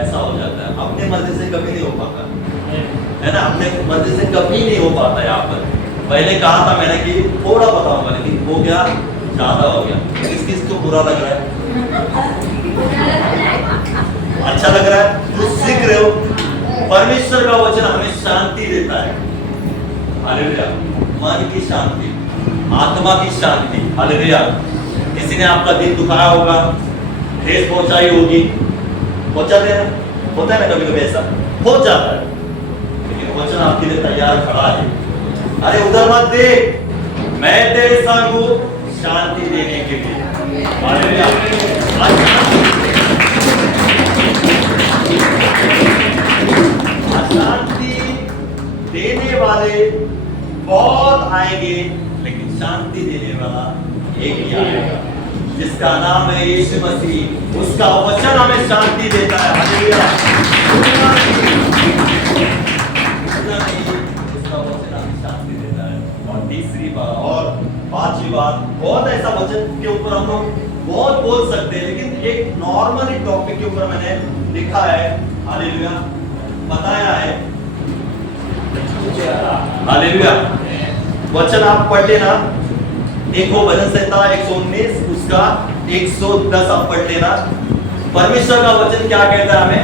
ऐसा हो जाता है। अपने मर्जी से कभी नहीं हो पाता है ना, अपने मर्जी से कभी नहीं हो पाता। यहाँ पर पहले कहा था मैंने कि थोड़ा बताऊंगा, लेकिन हो गया ज्यादा हो गया। किस किस को बुरा लग रहा है? अच्छा लग रहा है? कुछ सीख रहे हो? परमेश्वर का वचन हमें शांति देता है। हालेलुया, मन की शांति, आत्मा की शांति। हालेलुया, किसी ने आपका दिल दुखाया होगा, ठेस पहुंचाई होगी, पहुंचाते हैं, होता है ना कभी कभी, ऐसा हो जाता है, लेकिन वचन आपके लिए तैयार खड़ा है। अरे उधर मत देख, मैं तेरे संग हूं शांति देने के लिए। हालेलुया, शांति देने वाले बहुत आएंगे, लेकिन शांति देने वाला एक ही आएगा, जिसका नाम है यीशु मसीह। उसका वचन हमें शांति देता है। हालेलुया, उसका वचन हमें शांति देता है। और तीसरी बात और पांचवी बात, बहुत ऐसा वचन के ऊपर हम लोग बहुत बोल सकते हैं, लेकिन एक नॉर्मल टॉपिक के ऊपर मैंने लिखा है। हालेलुया, बताया है। हालेलुया, वचन आप पढ़ लेना, देखो भजन संहिता 119 उसका 110 आप पढ़ लेना। परमेश्वर का वचन क्या कहता है हमें?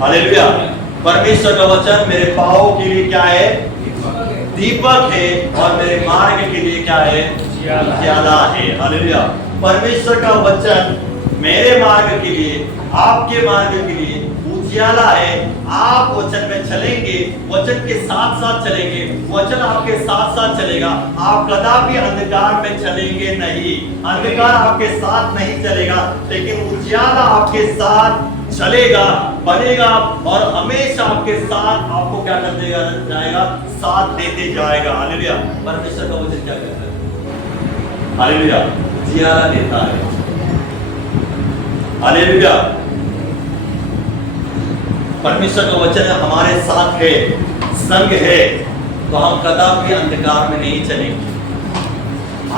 हालेलुया, परमेश्वर का वचन मेरे पाँव के लिए क्या है? दीपक है, और मेरे मार्ग के लिए क्या है? ज्यादा है। हालेलुया, परमेश्वर का वचन मेरे मार्ग के लिए, आपके मार्ग के लिए उजियाला है। आप वचन में चलेंगे, वचन के साथ साथ चलेंगे, वचन आपके साथ साथ चलेगा। आप कदापि अंधकार में चलेंगे नहीं, अंधकार आपके साथ नहीं चलेगा, लेकिन उजियाला आपके साथ चलेगा, बनेगा और हमेशा आपके साथ आपको क्या कर देगा जाएगा, साथ देते जाएगा। हालेलुया। परमेश्वर का वचन क्या कहता है? हालेलुया, उजियाला देता है। हालेलुया। परमेश्वर का वचन हमारे साथ है, संग है, तो हम कदापि अंधकार में नहीं चलेंगे।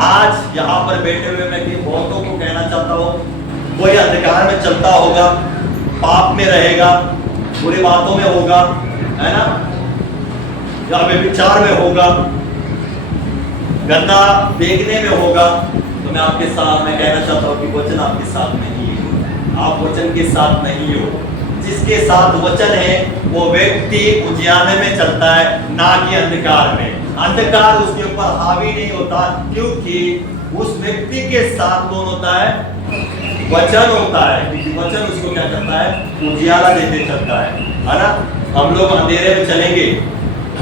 आज यहाँ पर बैठे हुए मैं बहुतों को कहना चाहता हूँ, कोई अंधकार में चलता होगा, पाप में रहेगा, बुरी बातों में होगा, है ना, या व्यभिचार में होगा, गंदा देखने में होगा, तो मैं आपके साथ में कहना चाहता हूँ कि वचन आपके साथ नहीं है। आप वचन के साथ नहीं हो। जिसके साथ वचन है वो व्यक्ति उजियाले में चलता है, ना कि अंधकार में। अंधकार उसके ऊपर हावी नहीं होता, क्योंकि उस व्यक्ति के साथ कौन होता है? वचन होता है। क्योंकि वचन उसको क्या करता है? उजियाला देते चलता है ना। हम लोग अंधेरे में चलेंगे,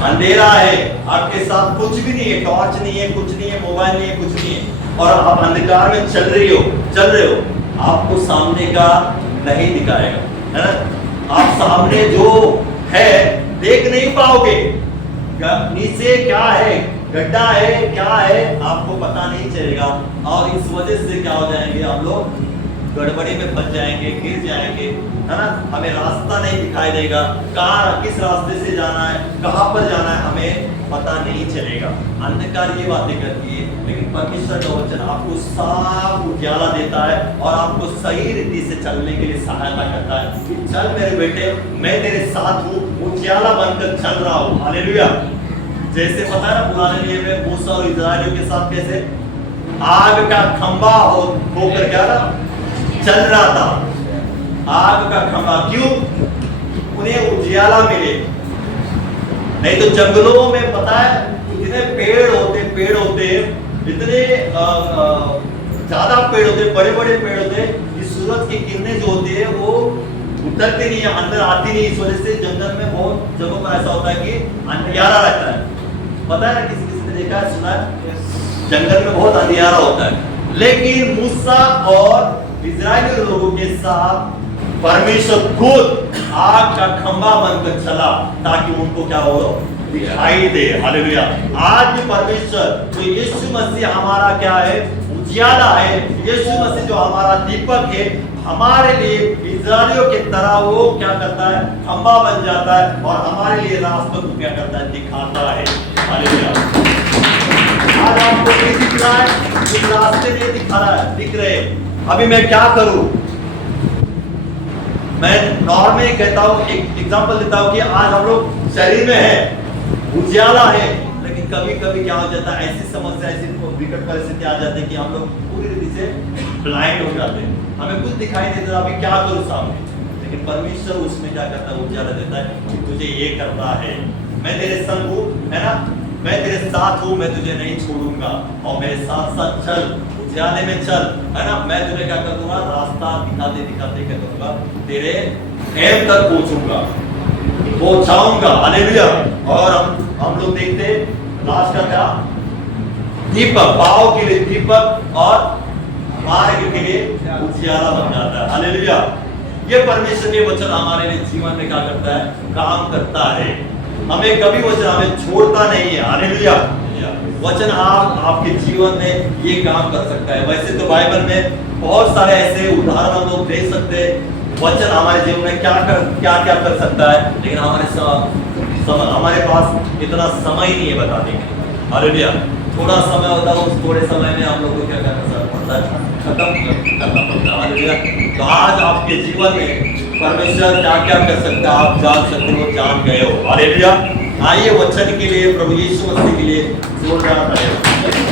अंधेरा है, आपके साथ कुछ भी नहीं है, टॉर्च नहीं है, कुछ नहीं है, मोबाइल नहीं है, कुछ नहीं है, और आप अंधकार में चल रहे हो, आपको सामने का नहीं दिखाएगा, है ना। आप सामने जो है देख नहीं पाओगे, नीचे क्या है, गड्ढा है, क्या है, आपको पता नहीं चलेगा। और इस वजह से क्या हो जाएंगे हम लोग? गड़बड़ी में फंस जाएंगे, गिर जाएंगे, है ना। हमें रास्ता नहीं दिखाई देगा, कहाँ किस रास्ते से जाना है, कहाँ पर जाना है, हमें पता नहीं चलेगा। अंधकार ये बातें करती है, लेकिन परमेश्वर का वचन आपको साफ उजाला देता है और आपको सही रीति से चलने के लिए सहायता करता है कि चल मेरे बेटे, मैं तेरे साथ हूँ, उजाला बनकर चल रहा हूँ। हालेलुया। जैसे पता है ना, पुराने नियम में मूसा और इस्राएलियों के साथ कैसे आग का खंबा होकर क्या था, चल रहा था। आग का खंबा, क्यों? उन्हें उजियाला मिले। नहीं तो जंगलों में पता है इतने पेड़ होते, इतने ज्यादा पेड़ होते, बड़े बड़े पेड़ होते, कि सूरज की किरणें जो होती है वो उतरती नहीं है, अंदर आती नहीं। इस वजह से जंगल में बहुत जगहों पर ऐसा होता है कि अंधियारा रहता है। पता है ना, किसी किसी ने देखा है, सुना है, जंगल में बहुत अंधियारा होता है। लेकिन मूसा और इस्राएली लोगों के साथ परमेश्वर खुद आग का खंबा बनकर चला, ताकि उनको क्या हो, दिखाई दे। हालेलुया। आज भी परमेश्वर जो यीशु मसीह हमारा क्या है, उजियाला है, यीशु मसीह जो हमारा दीपक है, हमारे लिए इस्राएलियों की तरह वो क्या करता है, खंबा बन जाता है और हमारे लिए रास्ते को क्या करता है, दिखाता है। हालेलुया। आज आपको नहीं दिख रहा है, इस रास्ते नहीं दिखा रहा है, दिख रहे। अभी मैं क्या करूं? मैं नॉर्मली कहता हूं, एक एग्जांपल देता हूं कि आज हम लोग शरीर में है, उजियाला है, लेकिन कभी कभी क्या हो जाता है, ऐसी समस्या, ऐसी विकट परिस्थिति आ जाती है कि हम लोग पूरी रीति से ब्लाइंड हो जाते हैं, हमें कुछ दिखाई नहीं देता। अभी क्या करूं सामने? लेकिन परमेश्वर उसमें क्या करता है, उजियाला देता है कि तुझे ये करना है, मैं तेरे संग हूं, है ना, मैं तेरे साथ हूं, मैं तुझे नहीं छोड़ूंगा, और मेरे साथ साथ चल, उजियाले में चल, है ना। मैं तुझे क्या कर दूंगा, रास्ता दिखाते दिखाते क्या करूंगा, तेरे एम तक पहुंचाऊंगा। हालेलुया। और हम लोग देखते लास्ट का क्या, दीपक, पाँव के लिए दीपक और मार्ग के लिए उजियाला बन जाता है। हालेलुया। ये परमेश्वर के वचन हमारे लिए जीवन में क्या करता है, काम करता है। हमें कभी वचन हमें छोड़ता नहीं है। हालेलुया। वचन आपके जीवन में ये काम कर सकता है। वैसे तो बाइबल में बहुत सारे ऐसे उदाहरण हम लोग देख सकते हैं, वचन हमारे जीवन में क्या कर सकता है, लेकिन हमारे पास इतना समय नहीं है बताने के। हालेलुया। थोड़ा समय होता है, उस थोड़े समय में हम लोग को क्या करना पड़ता है, खत्म करना पड़ता है। हालेलुया। तो आज आपके जीवन में परमेश्वर क्या क्या कर सकता है, आप जान सकते हो, जान गए हो। हालेलुया। आइए वचन के लिए, प्रभु यीशु मसीह के लिए जोरदार तालियां।